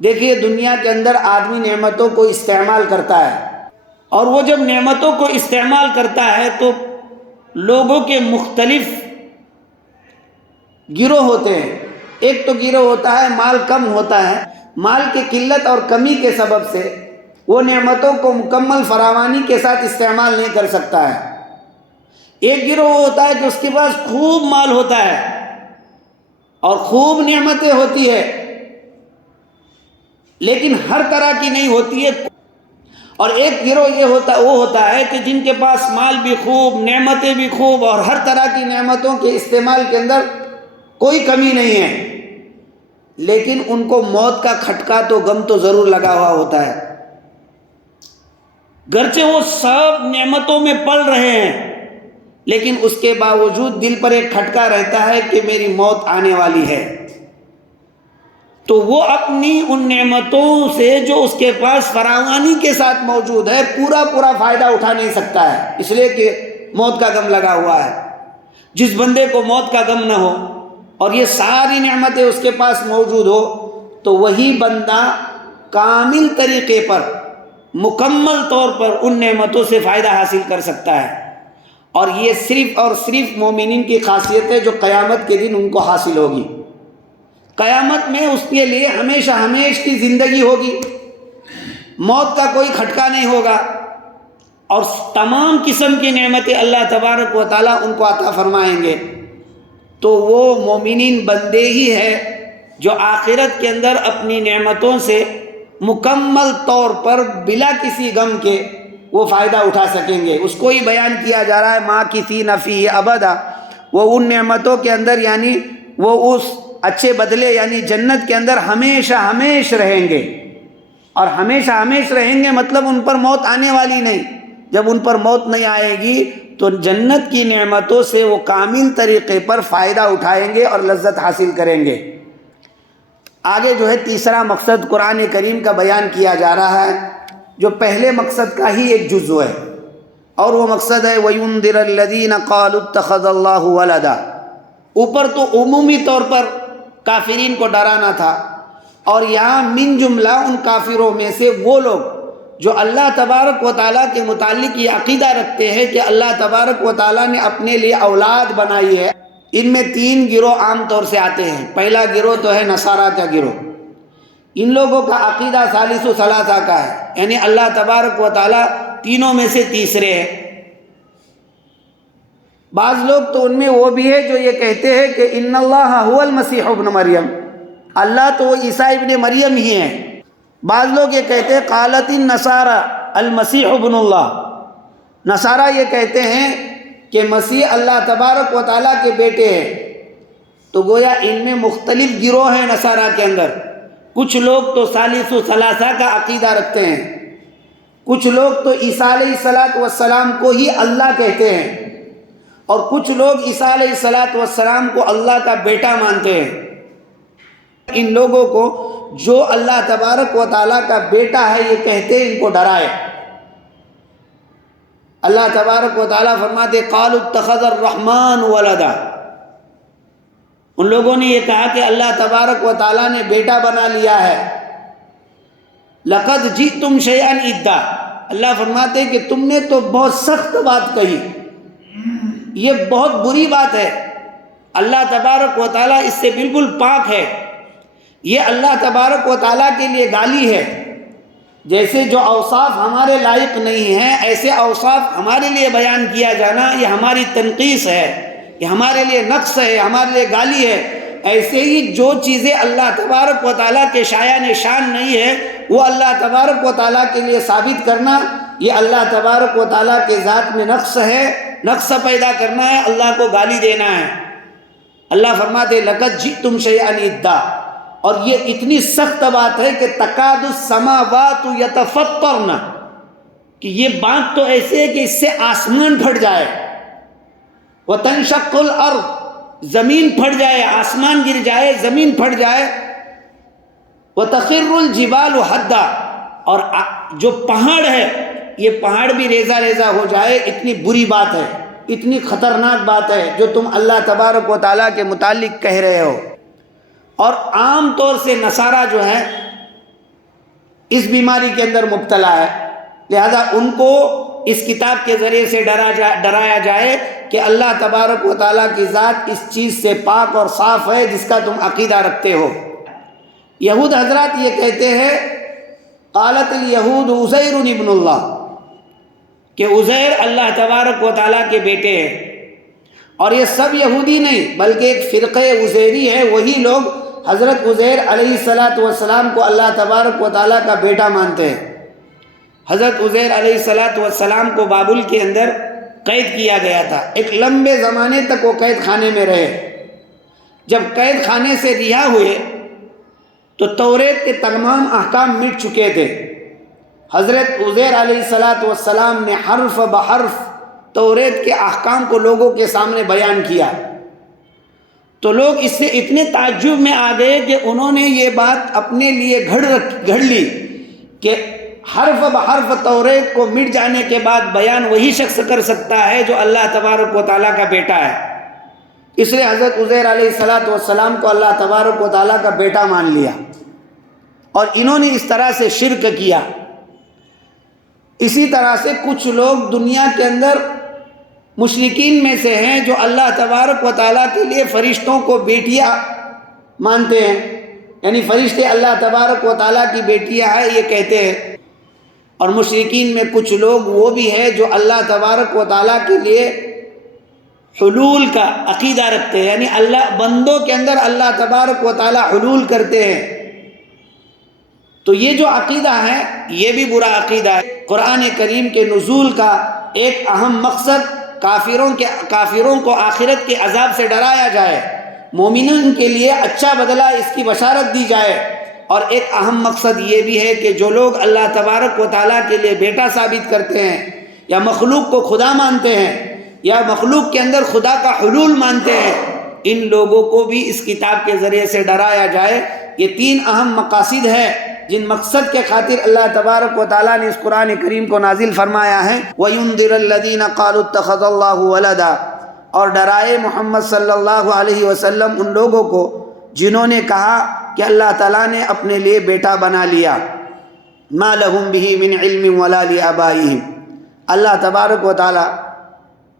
دیکھیے دنیا کے اندر آدمی نعمتوں کو استعمال کرتا ہے، اور وہ جب نعمتوں کو استعمال کرتا ہے تو لوگوں کے مختلف گروہ ہوتے ہیں۔ ایک تو گروہ ہوتا ہے مال کم ہوتا ہے، مال کی قلت اور کمی کے سبب سے وہ نعمتوں کو مکمل فراوانی کے ساتھ استعمال نہیں کر سکتا ہے۔ ایک گروہ ہوتا ہے کہ اس کے پاس خوب مال ہوتا ہے اور خوب نعمتیں ہوتی ہے، لیکن ہر طرح کی نہیں ہوتی ہے۔ اور ایک گروہ وہ ہوتا ہے کہ جن کے پاس مال بھی خوب، نعمتیں بھی خوب، اور ہر طرح کی نعمتوں کے استعمال کے اندر کوئی کمی نہیں ہے، لیکن ان کو موت کا کھٹکا تو غم تو ضرور لگا ہوا ہوتا ہے۔ گرچہ وہ سب نعمتوں میں پل رہے ہیں، لیکن اس کے باوجود دل پر ایک کھٹکا رہتا ہے کہ میری موت آنے والی ہے۔ تو وہ اپنی ان نعمتوں سے جو اس کے پاس فراوانی کے ساتھ موجود ہے پورا فائدہ اٹھا نہیں سکتا ہے، اس لیے کہ موت کا غم لگا ہوا ہے۔ جس بندے کو موت کا غم نہ ہو اور یہ ساری نعمتیں اس کے پاس موجود ہو تو وہی بندہ کامل طریقے پر، مکمل طور پر ان نعمتوں سے فائدہ حاصل کر سکتا ہے۔ اور یہ صرف اور صرف مومنین کی خاصیت ہے جو قیامت کے دن ان کو حاصل ہوگی۔ قیامت میں اس کے لیے ہمیشہ ہمیش کی زندگی ہوگی، موت کا کوئی کھٹکا نہیں ہوگا، اور تمام قسم کی نعمتیں اللہ تبارک و تعالیٰ ان کو عطا فرمائیں گے۔ تو وہ مومنین بندے ہی ہے جو آخرت کے اندر اپنی نعمتوں سے مکمل طور پر بلا کسی غم کے وہ فائدہ اٹھا سکیں گے۔ اس کو ہی بیان کیا جا رہا ہے ماکثین فیہ ابدا، وہ ان نعمتوں کے اندر یعنی وہ اس اچھے بدلے یعنی جنت کے اندر ہمیشہ ہمیش رہیں گے۔ اور ہمیشہ ہمیش رہیں گے مطلب ان پر موت آنے والی نہیں۔ جب ان پر موت نہیں آئے گی تو جنت کی نعمتوں سے وہ کامل طریقے پر فائدہ اٹھائیں گے اور لذت حاصل کریں گے۔ آگے جو ہے تیسرا مقصد قرآن کریم کا بیان کیا جا رہا ہے، جو پہلے مقصد کا ہی ایک جزو ہے، اور وہ مقصد ہے وَيُنذِرَ الَّذِينَ قَالُوا اتَّخَذَ اللَّهُ وَلَدًا۔ اوپر تو عمومی طور پر کافرین کو ڈرانا تھا، اور یہاں من جملہ ان کافروں میں سے وہ لوگ جو اللہ تبارک و تعالیٰ کے متعلق یہ عقیدہ رکھتے ہیں کہ اللہ تبارک و تعالیٰ نے اپنے لیے اولاد بنائی ہے۔ ان میں تین گروہ عام طور سے آتے ہیں۔ پہلا گروہ تو ہے نصارہ کا گروہ۔ ان لوگوں کا عقیدہ ثالث و ثلاثہ کا ہے، یعنی اللہ تبارک و تعالیٰ تینوں میں سے تیسرے ہیں۔ بعض لوگ تو ان میں وہ بھی ہے جو یہ کہتے ہیں کہ ان اللہ هو المسیح ابن مریم، اللہ تو وہ عیسیٰ ابن مریم ہی ہیں۔ بعض لوگ یہ کہتے ہیں قالت النصارى المسیح ابن اللہ، نصارہ یہ کہتے ہیں کہ مسیح اللہ تبارک و تعالیٰ کے بیٹے ہیں۔ تو گویا ان میں مختلف گروہ ہیں نصارہ کے اندر۔ کچھ لوگ تو ثالث و ثلاثہ کا عقیدہ رکھتے ہیں، کچھ لوگ تو عیسیٰ علیہ السلام کو ہی اللہ کہتے ہیں، اور کچھ لوگ عیسیٰ علیہ السلام کو اللہ کا بیٹا مانتے ہیں۔ ان لوگوں کو جو اللہ تبارک و تعالیٰ کا بیٹا ہے یہ کہتے ہیں ان کو ڈرائے۔ اللہ تبارک و تعالیٰ فرماتے قالوا اتخذ الرحمن ولدا، ان لوگوں نے یہ کہا کہ اللہ تبارک و تعالیٰ نے بیٹا بنا لیا ہے۔ لقد جئتم شیئا ادا، اللہ فرماتے ہیں کہ تم نے تو بہت سخت بات کہی، یہ بہت بری بات ہے۔ اللہ تبارک و تعالیٰ اس سے بالکل پاک ہے، یہ اللہ تبارک و تعالیٰ کے لیے گالی ہے۔ جیسے جو اوصاف ہمارے لائق نہیں ہیں ایسے اوصاف ہمارے لیے بیان کیا جانا یہ ہماری تنقیص ہے، یہ ہمارے لیے نقص ہے، ہمارے لیے گالی ہے۔ ایسے ہی جو چیزیں اللہ تبارک و تعالیٰ کے شایان شان نہیں ہے وہ اللہ تبارک و تعالیٰ کے لیے ثابت کرنا یہ اللہ تبارک و تعالیٰ کے ذات میں نقص ہے، نقص پیدا کرنا ہے، اللہ کو گالی دینا ہے۔ اللہ فرماتے لقد جئتم شیئا ادا، اور یہ اتنی سخت بات ہے کہ تکاد السماوات یتفطرن، کہ یہ بات تو ایسے ہے کہ اس سے آسمان پھٹ جائے، وتنشق الارض، زمین پھٹ جائے، آسمان گر جائے، زمین پھٹ جائے، وتخر الجبال حدا، اور جو پہاڑ ہے یہ پہاڑ بھی ریزہ ریزہ ہو جائے۔ اتنی بری بات ہے، اتنی خطرناک بات ہے جو تم اللہ تبارک و تعالیٰ کے متعلق کہہ رہے ہو۔ اور عام طور سے نصارہ جو ہیں اس بیماری کے اندر مبتلا ہے، لہذا ان کو اس کتاب کے ذریعے سے ڈرایا جائے کہ اللہ تبارک و تعالیٰ کی ذات اس چیز سے پاک اور صاف ہے جس کا تم عقیدہ رکھتے ہو۔ یہود حضرات یہ کہتے ہیں قالت الیہود عزیر ابن اللہ، کہ عزیر اللہ تبارک و تعالیٰ کے بیٹے ہیں۔ اور یہ سب یہودی نہیں بلکہ ایک فرقہ عزیری ہے، وہی لوگ حضرت عزیر علیہ السلام کو اللہ تبارک و تعالیٰ کا بیٹا مانتے ہیں۔ حضرت عزیر علیہ السلام کو بابل کے اندر قید کیا گیا تھا، ایک لمبے زمانے تک وہ قید خانے میں رہے۔ جب قید خانے سے رہا ہوئے تو توریت کے تمام احکام مٹ چکے تھے۔ حضرت عزیر علیہ السلام نے حرف بحرف توریت کے احکام کو لوگوں کے سامنے بیان کیا، تو لوگ اس سے اتنے تعجب میں آ گئے کہ انہوں نے یہ بات اپنے لیے گھڑ لی کہ حرف بحرف توریت کو مٹ جانے کے بعد بیان وہی شخص کر سکتا ہے جو اللہ تبارک و تعالیٰ کا بیٹا ہے۔ اس لیے حضرت عزیر علیہ السلام کو اللہ تبارک و تعالیٰ کا بیٹا مان لیا، اور انہوں نے اس طرح سے شرک کیا۔ اسی طرح سے کچھ لوگ دنیا کے اندر مشرکین میں سے ہیں جو اللہ تبارک و تعالیٰ کے لیے فرشتوں کو بیٹیاں مانتے ہیں، یعنی فرشتے اللہ تبارک و تعالیٰ کی بیٹیاں ہیں یہ کہتے ہیں۔ اور مشرکین میں کچھ لوگ وہ بھی ہیں جو اللہ تبارک و تعالیٰ کے لیے حلول کا عقیدہ رکھتے ہیں، یعنی اللہ بندوں کے اندر اللہ تبارک و تعالیٰ حلول کرتے ہیں۔ تو یہ جو عقیدہ ہے یہ بھی برا عقیدہ ہے۔ قرآن کریم کے نزول کا ایک اہم مقصد کافروں کو آخرت کے عذاب سے ڈرایا جائے، مومنین کے لیے اچھا بدلہ اس کی بشارت دی جائے، اور ایک اہم مقصد یہ بھی ہے کہ جو لوگ اللہ تبارک و تعالیٰ کے لیے بیٹا ثابت کرتے ہیں یا مخلوق کو خدا مانتے ہیں یا مخلوق کے اندر خدا کا حلول مانتے ہیں، ان لوگوں کو بھی اس کتاب کے ذریعے سے ڈرایا جائے۔ یہ تین اہم مقاصد ہیں جن مقصد کے خاطر اللہ تبارک و تعالیٰ نے اس قرآن کریم کو نازل فرمایا ہے۔ وَيُنذِرَ الَّذِينَ قَالُوا اتَّخَذَ اللَّهُ وَلَدًا، اور ڈرائے محمد صلی اللہ علیہ وسلم ان لوگوں کو جنہوں نے کہا کہ اللہ تعالیٰ نے اپنے لیے بیٹا بنا لیا۔ مَا لَهُم بِهِ مِنْ عِلْمٍ وَلَا لِآبَائِهِمْ، اللہ تبارک و تعالیٰ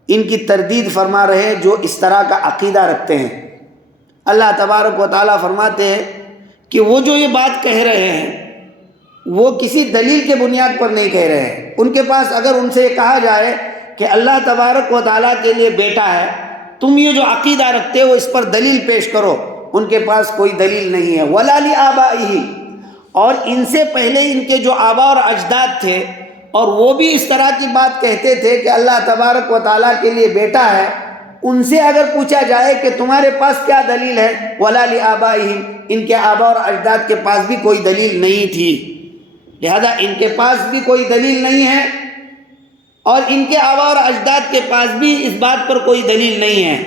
ان کی تردید فرما رہے ہیں جو اس طرح کا عقیدہ رکھتے ہیں۔ اللہ تبارک و تعالیٰ فرماتے ہیں کہ وہ جو یہ بات کہہ رہے ہیں وہ کسی دلیل کے بنیاد پر نہیں کہہ رہے ہیں۔ ان کے پاس اگر ان سے یہ کہا جائے کہ اللہ تبارک و تعالیٰ کے لیے بیٹا ہے، تم یہ جو عقیدہ رکھتے ہو اس پر دلیل پیش کرو، ان کے پاس کوئی دلیل نہیں ہے۔ وَلَا لِآبَائِهِ، اور ان سے پہلے ان کے جو آبا اور اجداد تھے اور وہ بھی اس طرح کی بات کہتے تھے کہ اللہ تبارک و تعالیٰ کے لیے بیٹا ہے، ان سے اگر پوچھا جائے کہ تمہارے پاس کیا دلیل ہے، وَلَا لِآبَائِهِمْ، ان کے آبا اور اجداد کے پاس بھی کوئی دلیل نہیں تھی، لہذا ان کے پاس بھی کوئی دلیل نہیں ہے اور ان کے آبا اور اجداد کے پاس بھی اس بات پر کوئی دلیل نہیں ہے۔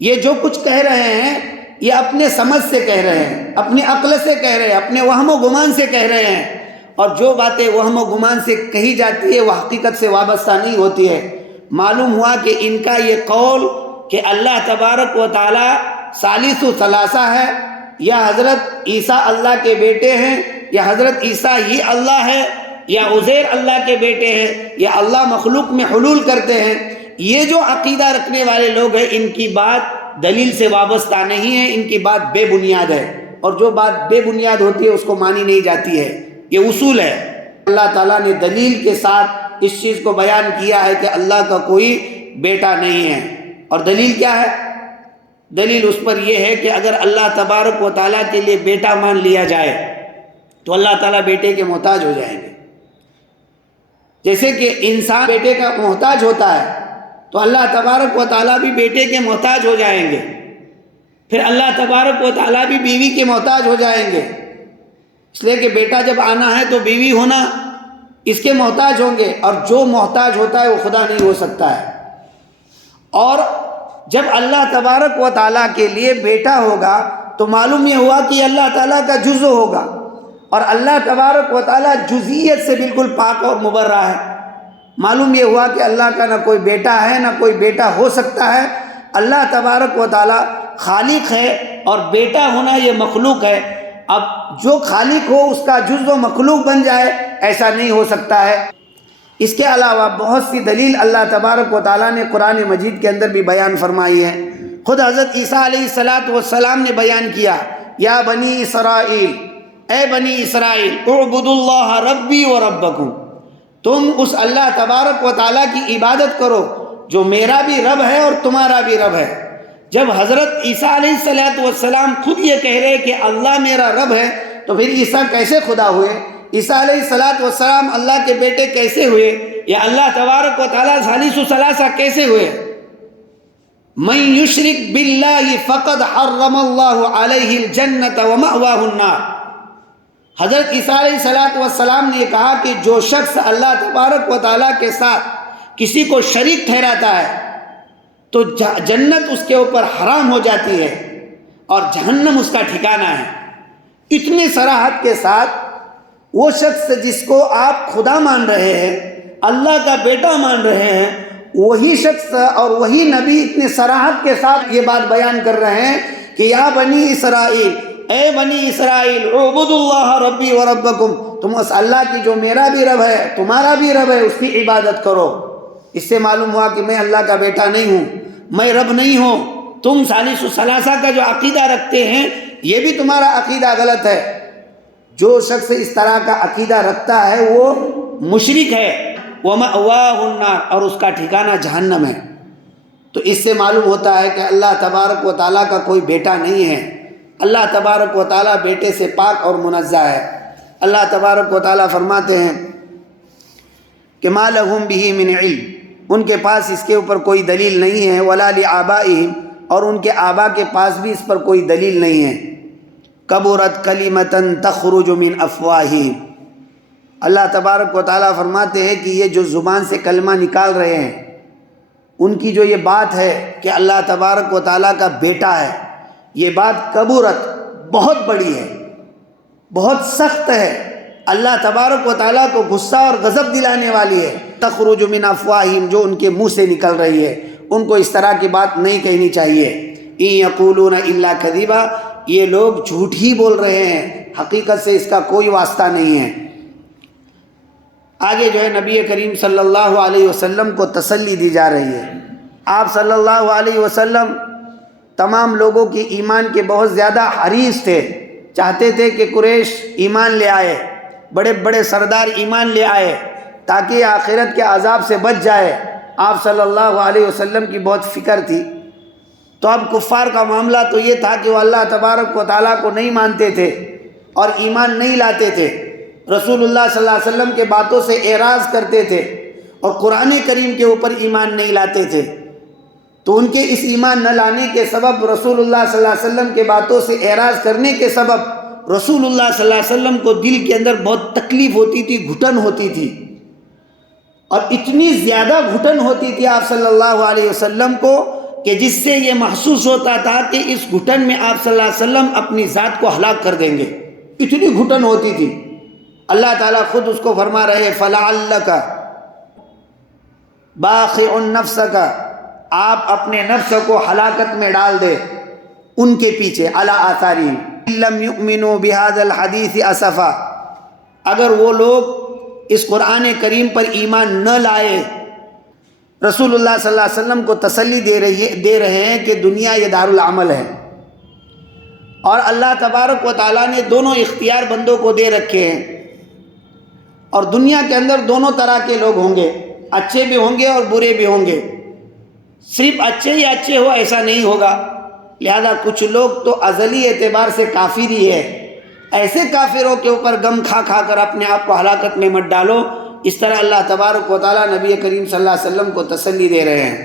یہ جو کچھ کہہ رہے ہیں یہ اپنے سمجھ سے کہہ رہے ہیں، اپنی عقل سے کہہ رہے ہیں، اپنے وہم و گمان سے کہہ رہے ہیں، اور جو باتیں وہم و گمان سے کہی جاتی ہے وہ حقیقت سے وابستہ نہیں ہوتی ہے۔ معلوم ہوا کہ ان کا یہ قول کہ اللہ تبارک و تعالیٰ ثالث ثلاثہ ہے، یا حضرت عیسیٰ اللہ کے بیٹے ہیں، یا حضرت عیسیٰ ہی اللہ ہے، یا عزیر اللہ کے بیٹے ہیں، یا اللہ مخلوق میں حلول کرتے ہیں، یہ جو عقیدہ رکھنے والے لوگ ہیں ان کی بات دلیل سے وابستہ نہیں ہے، ان کی بات بے بنیاد ہے، اور جو بات بے بنیاد ہوتی ہے اس کو مانی نہیں جاتی ہے۔ یہ اصول ہے۔ اللہ تعالیٰ نے دلیل کے ساتھ اس چیز کو بیان کیا ہے کہ اللہ کا کوئی بیٹا نہیں ہے، اور دلیل کیا ہے؟ دلیل اس پر یہ ہے کہ اگر اللہ تبارک و تعالیٰ کے لیے بیٹا مان لیا جائے تو اللہ تعالیٰ بیٹے کے محتاج ہو جائیں گے۔ جیسے کہ انسان بیٹے کا محتاج ہوتا ہے تو اللہ تبارک و تعالیٰ بھی بیٹے کے محتاج ہو جائیں گے، پھر اللہ تبارک و تعالیٰ بھی بیوی کے محتاج ہو جائیں گے، اس لیے کہ بیٹا جب آنا ہے تو بیوی ہونا اس کے محتاج ہوں گے، اور جو محتاج ہوتا ہے وہ خدا نہیں ہو سکتا ہے۔ اور جب اللہ تبارک و تعالیٰ کے لیے بیٹا ہوگا تو معلوم یہ ہوا کہ اللہ تعالیٰ کا جزو ہوگا، اور اللہ تبارک و تعالیٰ جزئیت سے بالکل پاک اور مبرہ ہے۔ معلوم یہ ہوا کہ اللہ کا نہ کوئی بیٹا ہے نہ کوئی بیٹا ہو سکتا ہے، اللہ تبارک و تعالیٰ خالق ہے اور بیٹا ہونا یہ مخلوق ہے۔ اب جو خالق ہو اس کا جزو مخلوق بن جائے ایسا نہیں ہو سکتا ہے۔ اس کے علاوہ بہت سی دلیل اللہ تبارک و تعالیٰ نے قرآن مجید کے اندر بھی بیان فرمائی ہے۔ خود حضرت عیسیٰ علیہ السلام نے بیان کیا، یا بنی اسرائیل، اے بنی اسرائیل، اعبدوا اللہ ربی و ربکم، تم اس اللہ تبارک و تعالیٰ کی عبادت کرو جو میرا بھی رب ہے اور تمہارا بھی رب ہے۔ جب حضرت عیسیٰ علیہ السلام خود یہ کہہ رہے کہ اللہ میرا رب ہے تو پھر عیسیٰ کیسے خدا ہوئے؟ عیسیٰ علیہ السلام اللہ کے بیٹے کیسے ہوئے؟ یا اللہ تبارک و تعالیٰ ثالث ثلاثہ کیسے ہوئے؟ من یشرک باللہ فقد حرم اللہ علیہ الجنۃ ومأواہ النار۔ حضرت عیسیٰ علیہ السلام نے یہ کہا کہ جو شخص اللہ تبارک و تعالیٰ کے ساتھ کسی کو شریک ٹھہراتا ہے تو جنت اس کے اوپر حرام ہو جاتی ہے اور جہنم اس کا ٹھکانہ ہے۔ اتنے صراحت کے ساتھ وہ شخص جس کو آپ خدا مان رہے ہیں، اللہ کا بیٹا مان رہے ہیں، وہی شخص اور وہی نبی اتنے صراحت کے ساتھ یہ بات بیان کر رہے ہیں کہ یا بنی اسرائیل، اے بنی اسرائیل، اعبدوا اللہ ربی و ربکم، تم اس اللہ کی جو میرا بھی رب ہے تمہارا بھی رب ہے اس کی عبادت کرو۔ اس سے معلوم ہوا کہ میں اللہ کا بیٹا نہیں ہوں، میں رب نہیں ہوں۔ تم ثالث الثلاثہ کا جو عقیدہ رکھتے ہیں یہ بھی تمہارا عقیدہ غلط ہے۔ جو شخص اس طرح کا عقیدہ رکھتا ہے وہ مشرک ہے۔ وَمَأْوَاهُ النَّارُ، اور اس کا ٹھکانہ جہنم ہے۔ تو اس سے معلوم ہوتا ہے کہ اللہ تبارک و تعالیٰ کا کوئی بیٹا نہیں ہے۔ اللہ تبارک و تعالیٰ بیٹے سے پاک اور منزہ ہے۔ اللہ تبارک و تعالیٰ فرماتے ہیں کہ مَا لَهُم بِهِ مِنْ عِلْمٍ، ان کے پاس اس کے اوپر کوئی دلیل نہیں ہے، وَلَا لِآبَائِهِمْ، اور ان کے آبا کے پاس بھی اس پر کوئی دلیل نہیں ہے۔ کبرت کلمۃ تخرج من افواہہم، اللہ تبارک و تعالیٰ فرماتے ہیں کہ یہ جو زبان سے کلمہ نکال رہے ہیں، ان کی جو یہ بات ہے کہ اللہ تبارک و تعالیٰ کا بیٹا ہے، یہ بات کبرت بہت بڑی ہے، بہت سخت ہے، اللہ تبارک و تعالیٰ کو غصہ اور غضب دلانے والی ہے۔ تخرج من افواہہم، جو ان کے منہ سے نکل رہی ہے، ان کو اس طرح کی بات نہیں کہنی چاہیے۔ ان یقولون الا کذبا، یہ لوگ جھوٹ ہی بول رہے ہیں، حقیقت سے اس کا کوئی واسطہ نہیں ہے۔ آگے جو ہے نبی کریم صلی اللہ علیہ وسلم کو تسلی دی جا رہی ہے۔ آپ صلی اللہ علیہ وسلم تمام لوگوں کی ایمان کے بہت زیادہ حریص تھے، چاہتے تھے کہ قریش ایمان لے آئے، بڑے بڑے سردار ایمان لے آئے تاکہ آخرت کے عذاب سے بچ جائے۔ آپ صلی اللہ علیہ وسلم کی بہت فکر تھی۔ تو اب کفار کا معاملہ تو یہ تھا کہ وہ اللہ تبارک و تعالیٰ کو نہیں مانتے تھے اور ایمان نہیں لاتے تھے، رسول اللہ صلی اللہ علیہ وسلم کے باتوں سے اعراض کرتے تھے اور قرآن کریم کے اوپر ایمان نہیں لاتے تھے۔ تو ان کے اس ایمان نہ لانے کے سبب، رسول اللہ صلی اللہ علیہ وسلم کے باتوں سے اعراض کرنے کے سبب، رسول اللہ صلی اللہ علیہ وسلم کو دل کے اندر بہت تکلیف ہوتی تھی، گھٹن ہوتی تھی، اور اتنی زیادہ گھٹن ہوتی تھی آپ صلی اللہ علیہ وسلم کو کہ جس سے یہ محسوس ہوتا تھا کہ اس گھٹن میں آپ صلی اللہ علیہ وسلم اپنی ذات کو ہلاک کر دیں گے، اتنی گھٹن ہوتی تھی۔ اللہ تعالیٰ خود اس کو فرما رہے فَلَعَلَّكَ بَاخِعٌ نَفْسَكَ، آپ اپنے نفس کو ہلاکت میں ڈال دے ان کے پیچھے، عَلَىٰ آثَارِهِمْ إِن لَّمْ يُؤْمِنُوا بِهَذَا الْحَدِيثِ أَسَفًا، اگر وہ لوگ اس قرآن کریم پر ایمان نہ لائے۔ رسول اللہ صلی اللہ علیہ وسلم کو تسلی دے رہے ہیں کہ دنیا یہ دارالعمل ہے، اور اللہ تبارک و تعالیٰ نے دونوں اختیار بندوں کو دے رکھے ہیں، اور دنیا کے اندر دونوں طرح کے لوگ ہوں گے، اچھے بھی ہوں گے اور برے بھی ہوں گے، صرف اچھے ہی اچھے ہو ایسا نہیں ہوگا۔ لہذا کچھ لوگ تو ازلی اعتبار سے کافر ہی ہے، ایسے کافروں کے اوپر غم کھا کھا کر اپنے آپ کو ہلاکت میں مت ڈالو۔ اس طرح اللہ تبارک و تعالیٰ نبی کریم صلی اللہ علیہ وسلم کو تسلی دے رہے ہیں۔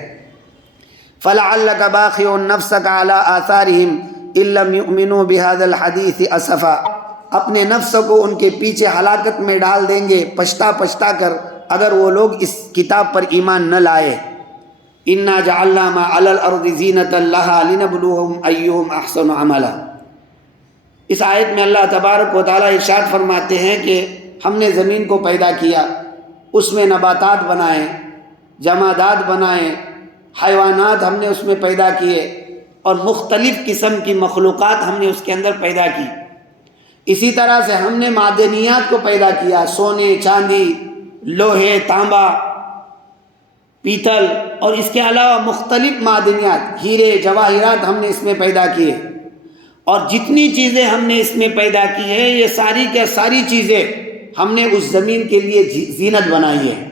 فَلَعَلَّكَ بَاخِعٌ نَفْسَكَ عَلَىٰ آثَارِهِمْ إِن لَّمْ يُؤْمِنُوا بِهَذَا الْحَدِيثِ أَسَفًا، اپنے نفس کو ان کے پیچھے ہلاکت میں ڈال دیں گے پچھتا پچھتا کر اگر وہ لوگ اس کتاب پر ایمان نہ لائے۔ إِنَّا جَعَلْنَا مَا عَلَى الْأَرْضِ زِينَةً لَهَا لِنَبْلُوهُمْ أَيُّهُمْ أَحْسَنُ عَمَلًا۔ اس آیت میں اللہ تبارک و تعالیٰ ارشاد فرماتے ہیں کہ ہم نے زمین کو پیدا کیا، اس میں نباتات بنائے، جمادات بنائے، حیوانات ہم نے اس میں پیدا کیے، اور مختلف قسم کی مخلوقات ہم نے اس کے اندر پیدا کی۔ اسی طرح سے ہم نے معدنیات کو پیدا کیا، سونے، چاندی، لوہے، تانبا، پیتل، اور اس کے علاوہ مختلف معدنیات، ہیرے، جواہرات ہم نے اس میں پیدا کیے، اور جتنی چیزیں ہم نے اس میں پیدا کی ہیں یہ ساری کے ساری چیزیں ہم نے اس زمین کے لیے زینت بنائی ہے۔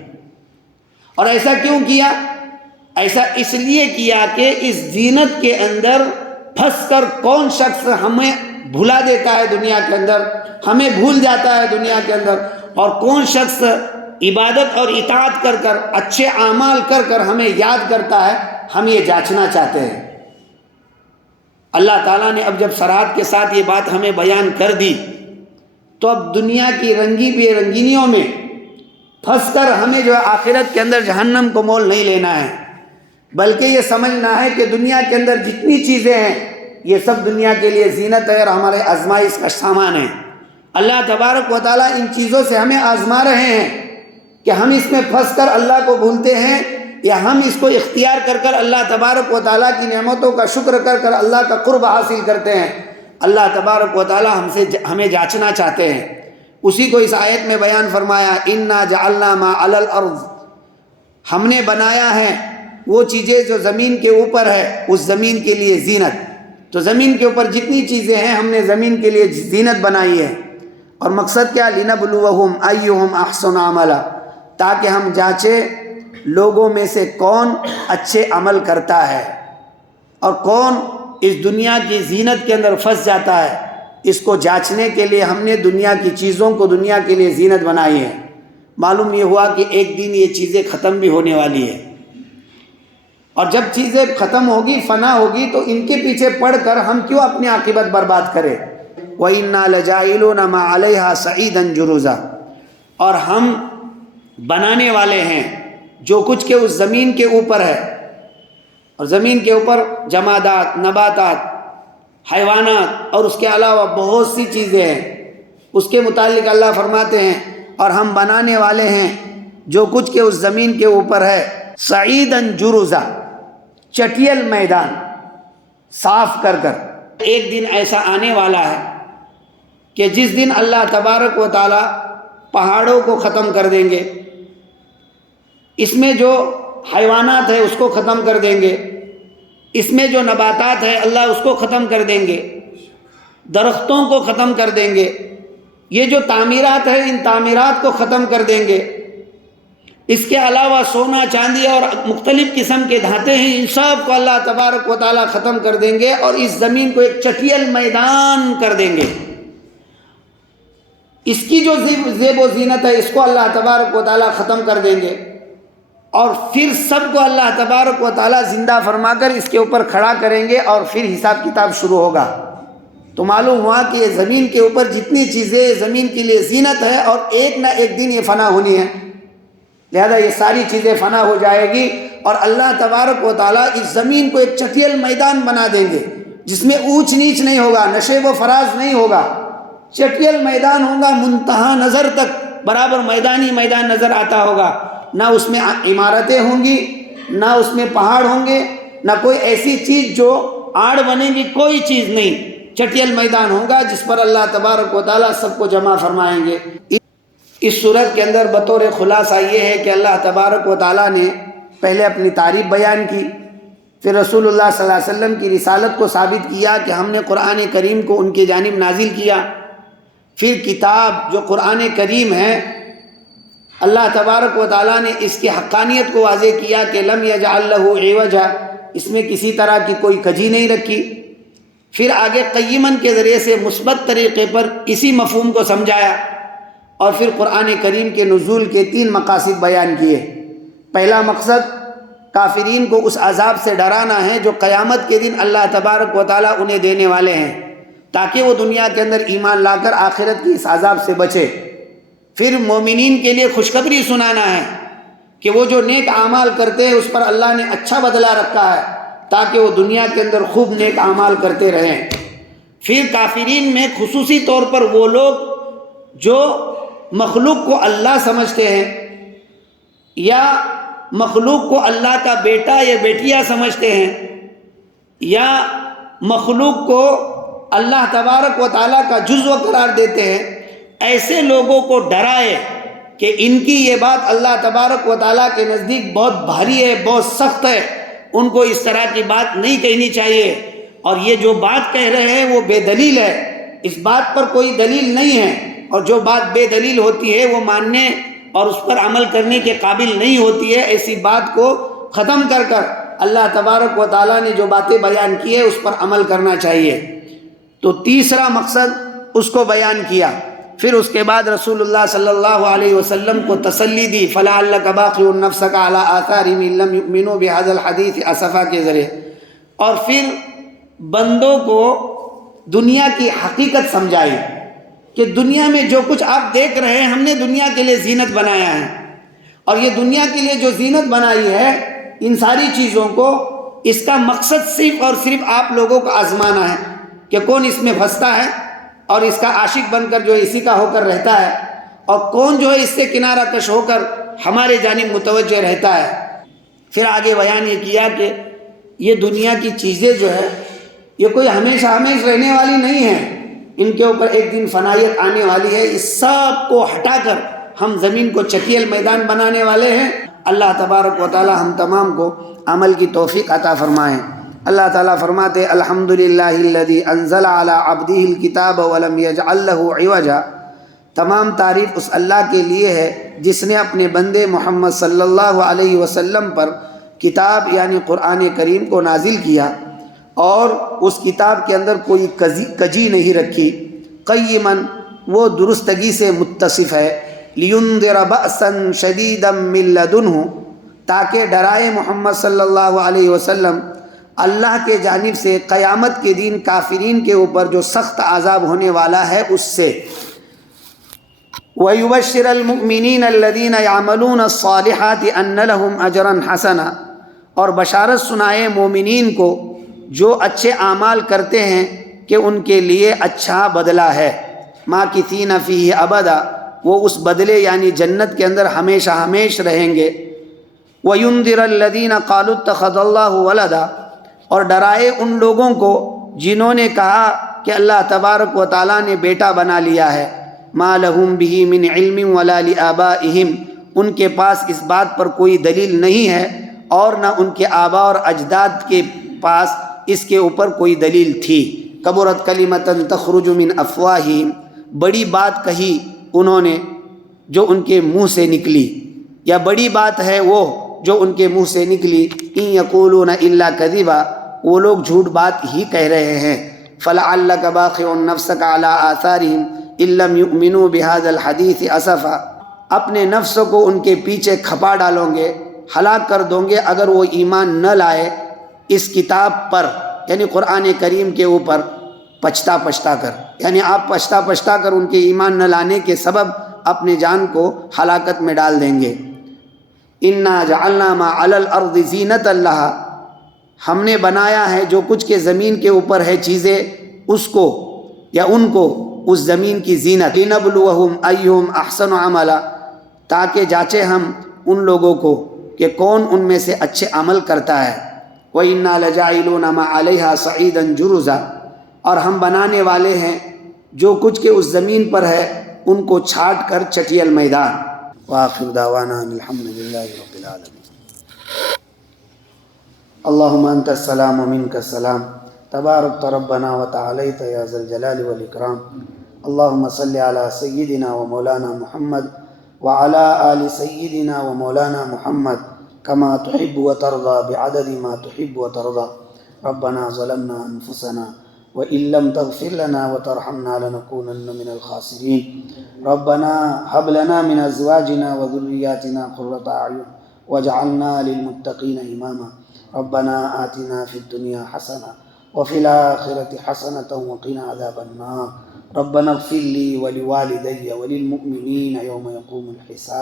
اور ایسا کیوں کیا؟ ایسا اس لیے کیا کہ اس زینت کے اندر پھنس کر کون شخص ہمیں بھلا دیتا ہے دنیا کے اندر، ہمیں بھول جاتا ہے دنیا کے اندر، اور کون شخص عبادت اور اطاعت کر کر، اچھے اعمال کر کر ہمیں یاد کرتا ہے، ہم یہ جانچنا چاہتے ہیں۔ اللہ تعالیٰ نے اب جب صراحت کے ساتھ یہ بات ہمیں بیان کر دی تو اب دنیا کی رنگی بے رنگینیوں میں پھنس کر ہمیں جو ہے آخرت کے اندر جہنم کو مول نہیں لینا ہے، بلکہ یہ سمجھنا ہے کہ دنیا کے اندر جتنی چیزیں ہیں یہ سب دنیا کے لیے زینت ہے اور ہمارے آزمائش کا سامان ہے۔ اللہ تبارک و تعالیٰ ان چیزوں سے ہمیں آزما رہے ہیں کہ ہم اس میں پھنس کر اللہ کو بھولتے ہیں یا ہم اس کو اختیار کر کر اللہ تبارک و تعالیٰ کی نعمتوں کا شکر کر کر اللہ کا قرب حاصل کرتے ہیں۔ اللہ تبارک و تعالیٰ ہمیں جانچنا چاہتے ہیں۔ اسی کو اس آیت میں بیان فرمایا، اِنَّا جَعَلْنَا مَا عَلَى الْأَرْضِ، ہم نے بنایا ہے وہ چیزیں جو زمین کے اوپر ہے اس زمین کے لیے زینت. تو زمین کے اوپر جتنی چیزیں ہیں ہم نے زمین کے لیے زینت بنائی ہے. اور مقصد کیا؟ لِنَبْلُوَهُمْ أَيُّهُمْ أَحْسَنُ عَمَلًا، تاکہ ہم جانچیں لوگوں میں سے کون اچھے عمل کرتا ہے اور کون اس دنیا کی زینت کے اندر پھنس جاتا ہے. اس کو جانچنے کے لیے ہم نے دنیا کی چیزوں کو دنیا کے لیے زینت بنائی ہے. معلوم یہ ہوا کہ ایک دن یہ چیزیں ختم بھی ہونے والی ہے، اور جب چیزیں ختم ہوگی، فنا ہوگی، تو ان کے پیچھے پڑھ کر ہم کیوں اپنی عاقبت برباد کریں؟ وَإِنَّا لَجَاعِلُونَ مَا عَلَيْهَا سَعِيدًا جُرُزًا، اور ہم بنانے والے ہیں جو کچھ کے اس زمین کے اوپر ہے. اور زمین کے اوپر جمادات، نباتات، حیوانات اور اس کے علاوہ بہت سی چیزیں ہیں. اس کے متعلق اللہ فرماتے ہیں اور ہم بنانے والے ہیں جو کچھ کے اس زمین کے اوپر ہے سعیداً جرزا، چٹیل میدان صاف کر کر. ایک دن ایسا آنے والا ہے کہ جس دن اللہ تبارک و تعالی پہاڑوں کو ختم کر دیں گے، اس میں جو حیوانات ہے اس کو ختم کر دیں گے، اس میں جو نباتات ہے اللہ اس کو ختم کر دیں گے، درختوں کو ختم کر دیں گے، یہ جو تعمیرات ہے ان تعمیرات کو ختم کر دیں گے. اس کے علاوہ سونا چاندی اور مختلف قسم کے دھاتیں ہیں، ان سب کو اللہ تبارک و تعالیٰ ختم کر دیں گے اور اس زمین کو ایک چٹیل میدان کر دیں گے. اس کی جو زیب و زینت ہے اس کو اللہ تبارک و تعالیٰ ختم کر دیں گے، اور پھر سب کو اللہ تبارک و تعالیٰ زندہ فرما کر اس کے اوپر کھڑا کریں گے اور پھر حساب کتاب شروع ہوگا. تو معلوم ہوا کہ یہ زمین کے اوپر جتنی چیزیں زمین کے لیے زینت ہے اور ایک نہ ایک دن یہ فنا ہونی ہے، لہذا یہ ساری چیزیں فنا ہو جائے گی اور اللہ تبارک و تعالیٰ اس زمین کو ایک چٹیل میدان بنا دیں گے جس میں اونچ نیچ نہیں ہوگا، نشیب و فراز نہیں ہوگا. چٹیل میدان ہوگا، منتہا نظر تک برابر میدانی میدان نظر آتا ہوگا. نہ اس میں عمارتیں ہوں گی، نہ اس میں پہاڑ ہوں گے، نہ کوئی ایسی چیز جو آڑ بنے گی، کوئی چیز نہیں. چٹیل میدان ہوگا جس پر اللہ تبارک و تعالیٰ سب کو جمع فرمائیں گے. اس صورت کے اندر بطور خلاصہ یہ ہے کہ اللہ تبارک و تعالیٰ نے پہلے اپنی تعریف بیان کی، پھر رسول اللہ صلی اللہ علیہ وسلم کی رسالت کو ثابت کیا کہ ہم نے قرآن کریم کو ان کی جانب نازل کیا، پھر کتاب جو قرآن کریم ہے اللہ تبارک و تعالیٰ نے اس کی حقانیت کو واضح کیا کہ لم یجعل لہ عوجا، اس میں کسی طرح کی کوئی کجی نہیں رکھی. پھر آگے قیمن کے ذریعے سے مثبت طریقے پر اسی مفہوم کو سمجھایا، اور پھر قرآن کریم کے نزول کے 3 مقاصد بیان کیے. پہلا مقصد کافرین کو اس عذاب سے ڈرانا ہے جو قیامت کے دن اللہ تبارک و تعالیٰ انہیں دینے والے ہیں، تاکہ وہ دنیا کے اندر ایمان لا کر آخرت کی اس عذاب سے بچے. پھر مومنین کے لیے خوشخبری سنانا ہے کہ وہ جو نیک اعمال کرتے ہیں اس پر اللہ نے اچھا بدلہ رکھا ہے، تاکہ وہ دنیا کے اندر خوب نیک اعمال کرتے رہیں. پھر کافرین میں خصوصی طور پر وہ لوگ جو مخلوق کو اللہ سمجھتے ہیں یا مخلوق کو اللہ کا بیٹا یا بیٹیا سمجھتے ہیں یا مخلوق کو اللہ تبارک و تعالیٰ کا جزو قرار دیتے ہیں، ایسے لوگوں کو ڈرائے کہ ان کی یہ بات اللہ تبارک و تعالیٰ کے نزدیک بہت بھاری ہے، بہت سخت ہے، ان کو اس طرح کی بات نہیں کہنی چاہیے، اور یہ جو بات کہہ رہے ہیں وہ بے دلیل ہے، اس بات پر کوئی دلیل نہیں ہے، اور جو بات بے دلیل ہوتی ہے وہ ماننے اور اس پر عمل کرنے کے قابل نہیں ہوتی ہے. ایسی بات کو ختم کر کر اللہ تبارک و تعالیٰ نے جو باتیں بیان کی ہے اس پر عمل کرنا چاہیے. تو تیسرا مقصد اس کو بیان کیا. پھر اس کے بعد رسول اللہ صلی اللہ علیہ وسلم کو تسلی دی، فَلَعَلَّكَ بَاخِعٌ نَفْسَكَ عَلَىٰ آثَارِهِمْ إِن لَّمْ يُؤْمِنُوا بِهَذَا الْحَدِيثِ اسفا کے ذریعے، اور پھر بندوں کو دنیا کی حقیقت سمجھائی کہ دنیا میں جو کچھ آپ دیکھ رہے ہیں ہم نے دنیا کے لیے زینت بنایا ہے، اور یہ دنیا کے لیے جو زینت بنائی ہے ان ساری چیزوں کو، اس کا مقصد صرف اور صرف آپ لوگوں کو آزمانا ہے کہ کون اس میں پھنستا ہے اور اس کا عاشق بن کر جو اسی کا ہو کر رہتا ہے، اور کون جو ہے اس سے کنارہ کش ہو کر ہمارے جانب متوجہ رہتا ہے. پھر آگے بیان یہ کیا کہ یہ دنیا کی چیزیں جو ہے یہ کوئی ہمیشہ رہنے والی نہیں ہیں، ان کے اوپر ایک دن فنائیت آنے والی ہے. اس سب کو ہٹا کر ہم زمین کو چٹیل میدان بنانے والے ہیں، اللہ تبارک و تعالی ہم تمام کو عمل کی توفیق عطا فرمائیں۔ اللہ تعالیٰ فرماتے الحمدللہ الذی انزل علی عبدہ الکتاب ولم یجعل لہ عوجا، تمام تعریف اس اللہ کے لیے ہے جس نے اپنے بندے محمد صلی اللہ علیہ وسلم پر کتاب یعنی قرآن کریم کو نازل کیا اور اس کتاب کے اندر کوئی کجی نہیں رکھی، قیما وہ درستگی سے متصف ہے، لینذر بأسا شدیدا من لدنہ تاکہ ڈرائے محمد صلی اللہ علیہ وسلم اللہ کے جانب سے قیامت کے دن کافرین کے اوپر جو سخت عذاب ہونے والا ہے اس سے، وَيُبَشِّرَ الْمُؤْمِنِينَ الَّذِينَ يَعْمَلُونَ الصَّالِحَاتِ أَنَّ لَهُمْ أَجْرًا حَسَنًا، اور بشارت سنائے مومنین کو جو اچھے اعمال کرتے ہیں کہ ان کے لیے اچھا بدلہ ہے، ماکثین فیہ ابدا، وہ اس بدلے یعنی جنت کے اندر ہمیشہ ہمیش رہیں گے، وَيُنذِرَ الَّذِينَ قَالُوا اتَّخَذَ اللَّهُ وَلَدًا، اور ڈرائے ان لوگوں کو جنہوں نے کہا کہ اللہ تبارک و تعالیٰ نے بیٹا بنا لیا ہے، ما لہم بہ من علم ولا لآبائہم، ان کے پاس اس بات پر کوئی دلیل نہیں ہے اور نہ ان کے آباء اور اجداد کے پاس اس کے اوپر کوئی دلیل تھی۔ کبرت کلمۃ تخرج من افواہہم، بڑی بات کہی انہوں نے جو ان کے منہ سے نکلی، یا بڑی بات ہے وہ جو ان کے منہ سے نکلی، ان یقولون الا کذبا، وہ لوگ جھوٹ بات ہی کہہ رہے ہیں، فلعلک باخع نفسک علی آثارہم ان لم یؤمنوا بہذا الحدیث اسفا، اپنے نفس کو ان کے پیچھے کھپا ڈالوں گے، ہلاک کر دوں گے اگر وہ ایمان نہ لائے اس کتاب پر یعنی قرآن کریم کے اوپر، پچھتا پچھتا کر، یعنی آپ پچھتا پچھتا کر ان کے ایمان نہ لانے کے سبب اپنے جان کو ہلاکت میں ڈال دیں گے۔ انا جعلنا ما علی الارض زینۃ لہا، ہم نے بنایا ہے جو کچھ کے زمین کے اوپر ہے چیزیں اس کو یا ان کو اس زمین کی زینت، لنبلوہم ایہم احسن عملا، تاکہ جانچے ہم ان لوگوں کو کہ کون ان میں سے اچھے عمل کرتا ہے، وَإِنَّا لَجَاعِلُونَ مَا عَلَيْهَا صَعِيدًا جُرُزًا، اور ہم بنانے والے ہیں جو کچھ کے اس زمین پر ہے ان کو چھاٹ کر چٹیل میدان۔ وآخر دعوانا الحمد للہ رب العالمین۔ اللہم انت السلام ومنک السلام، تبارکت ربنا وتعالیت یا ذا الجلال والاکرام۔ اللہم صلی علی سیدنا و مولانا محمد وعلی آل سیدنا و مولانا محمد کما تحب و ترضى بعدد ما تحب و ترضى۔ ربنا ظلمنا انفسنا وإن لم تغفر لنا وترحمنا لنكونن من الخاسرين۔ ربنا هب لنا من أزواجنا وذرياتنا قرة أعين واجعلنا للمتقين إماما۔ ربنا آتنا في الدنيا حسنة وفي الآخرة حسنة وقنا عذاب النار۔ ربنا اغفر لي ولوالدي وللمؤمنين يوم يقوم الحساب۔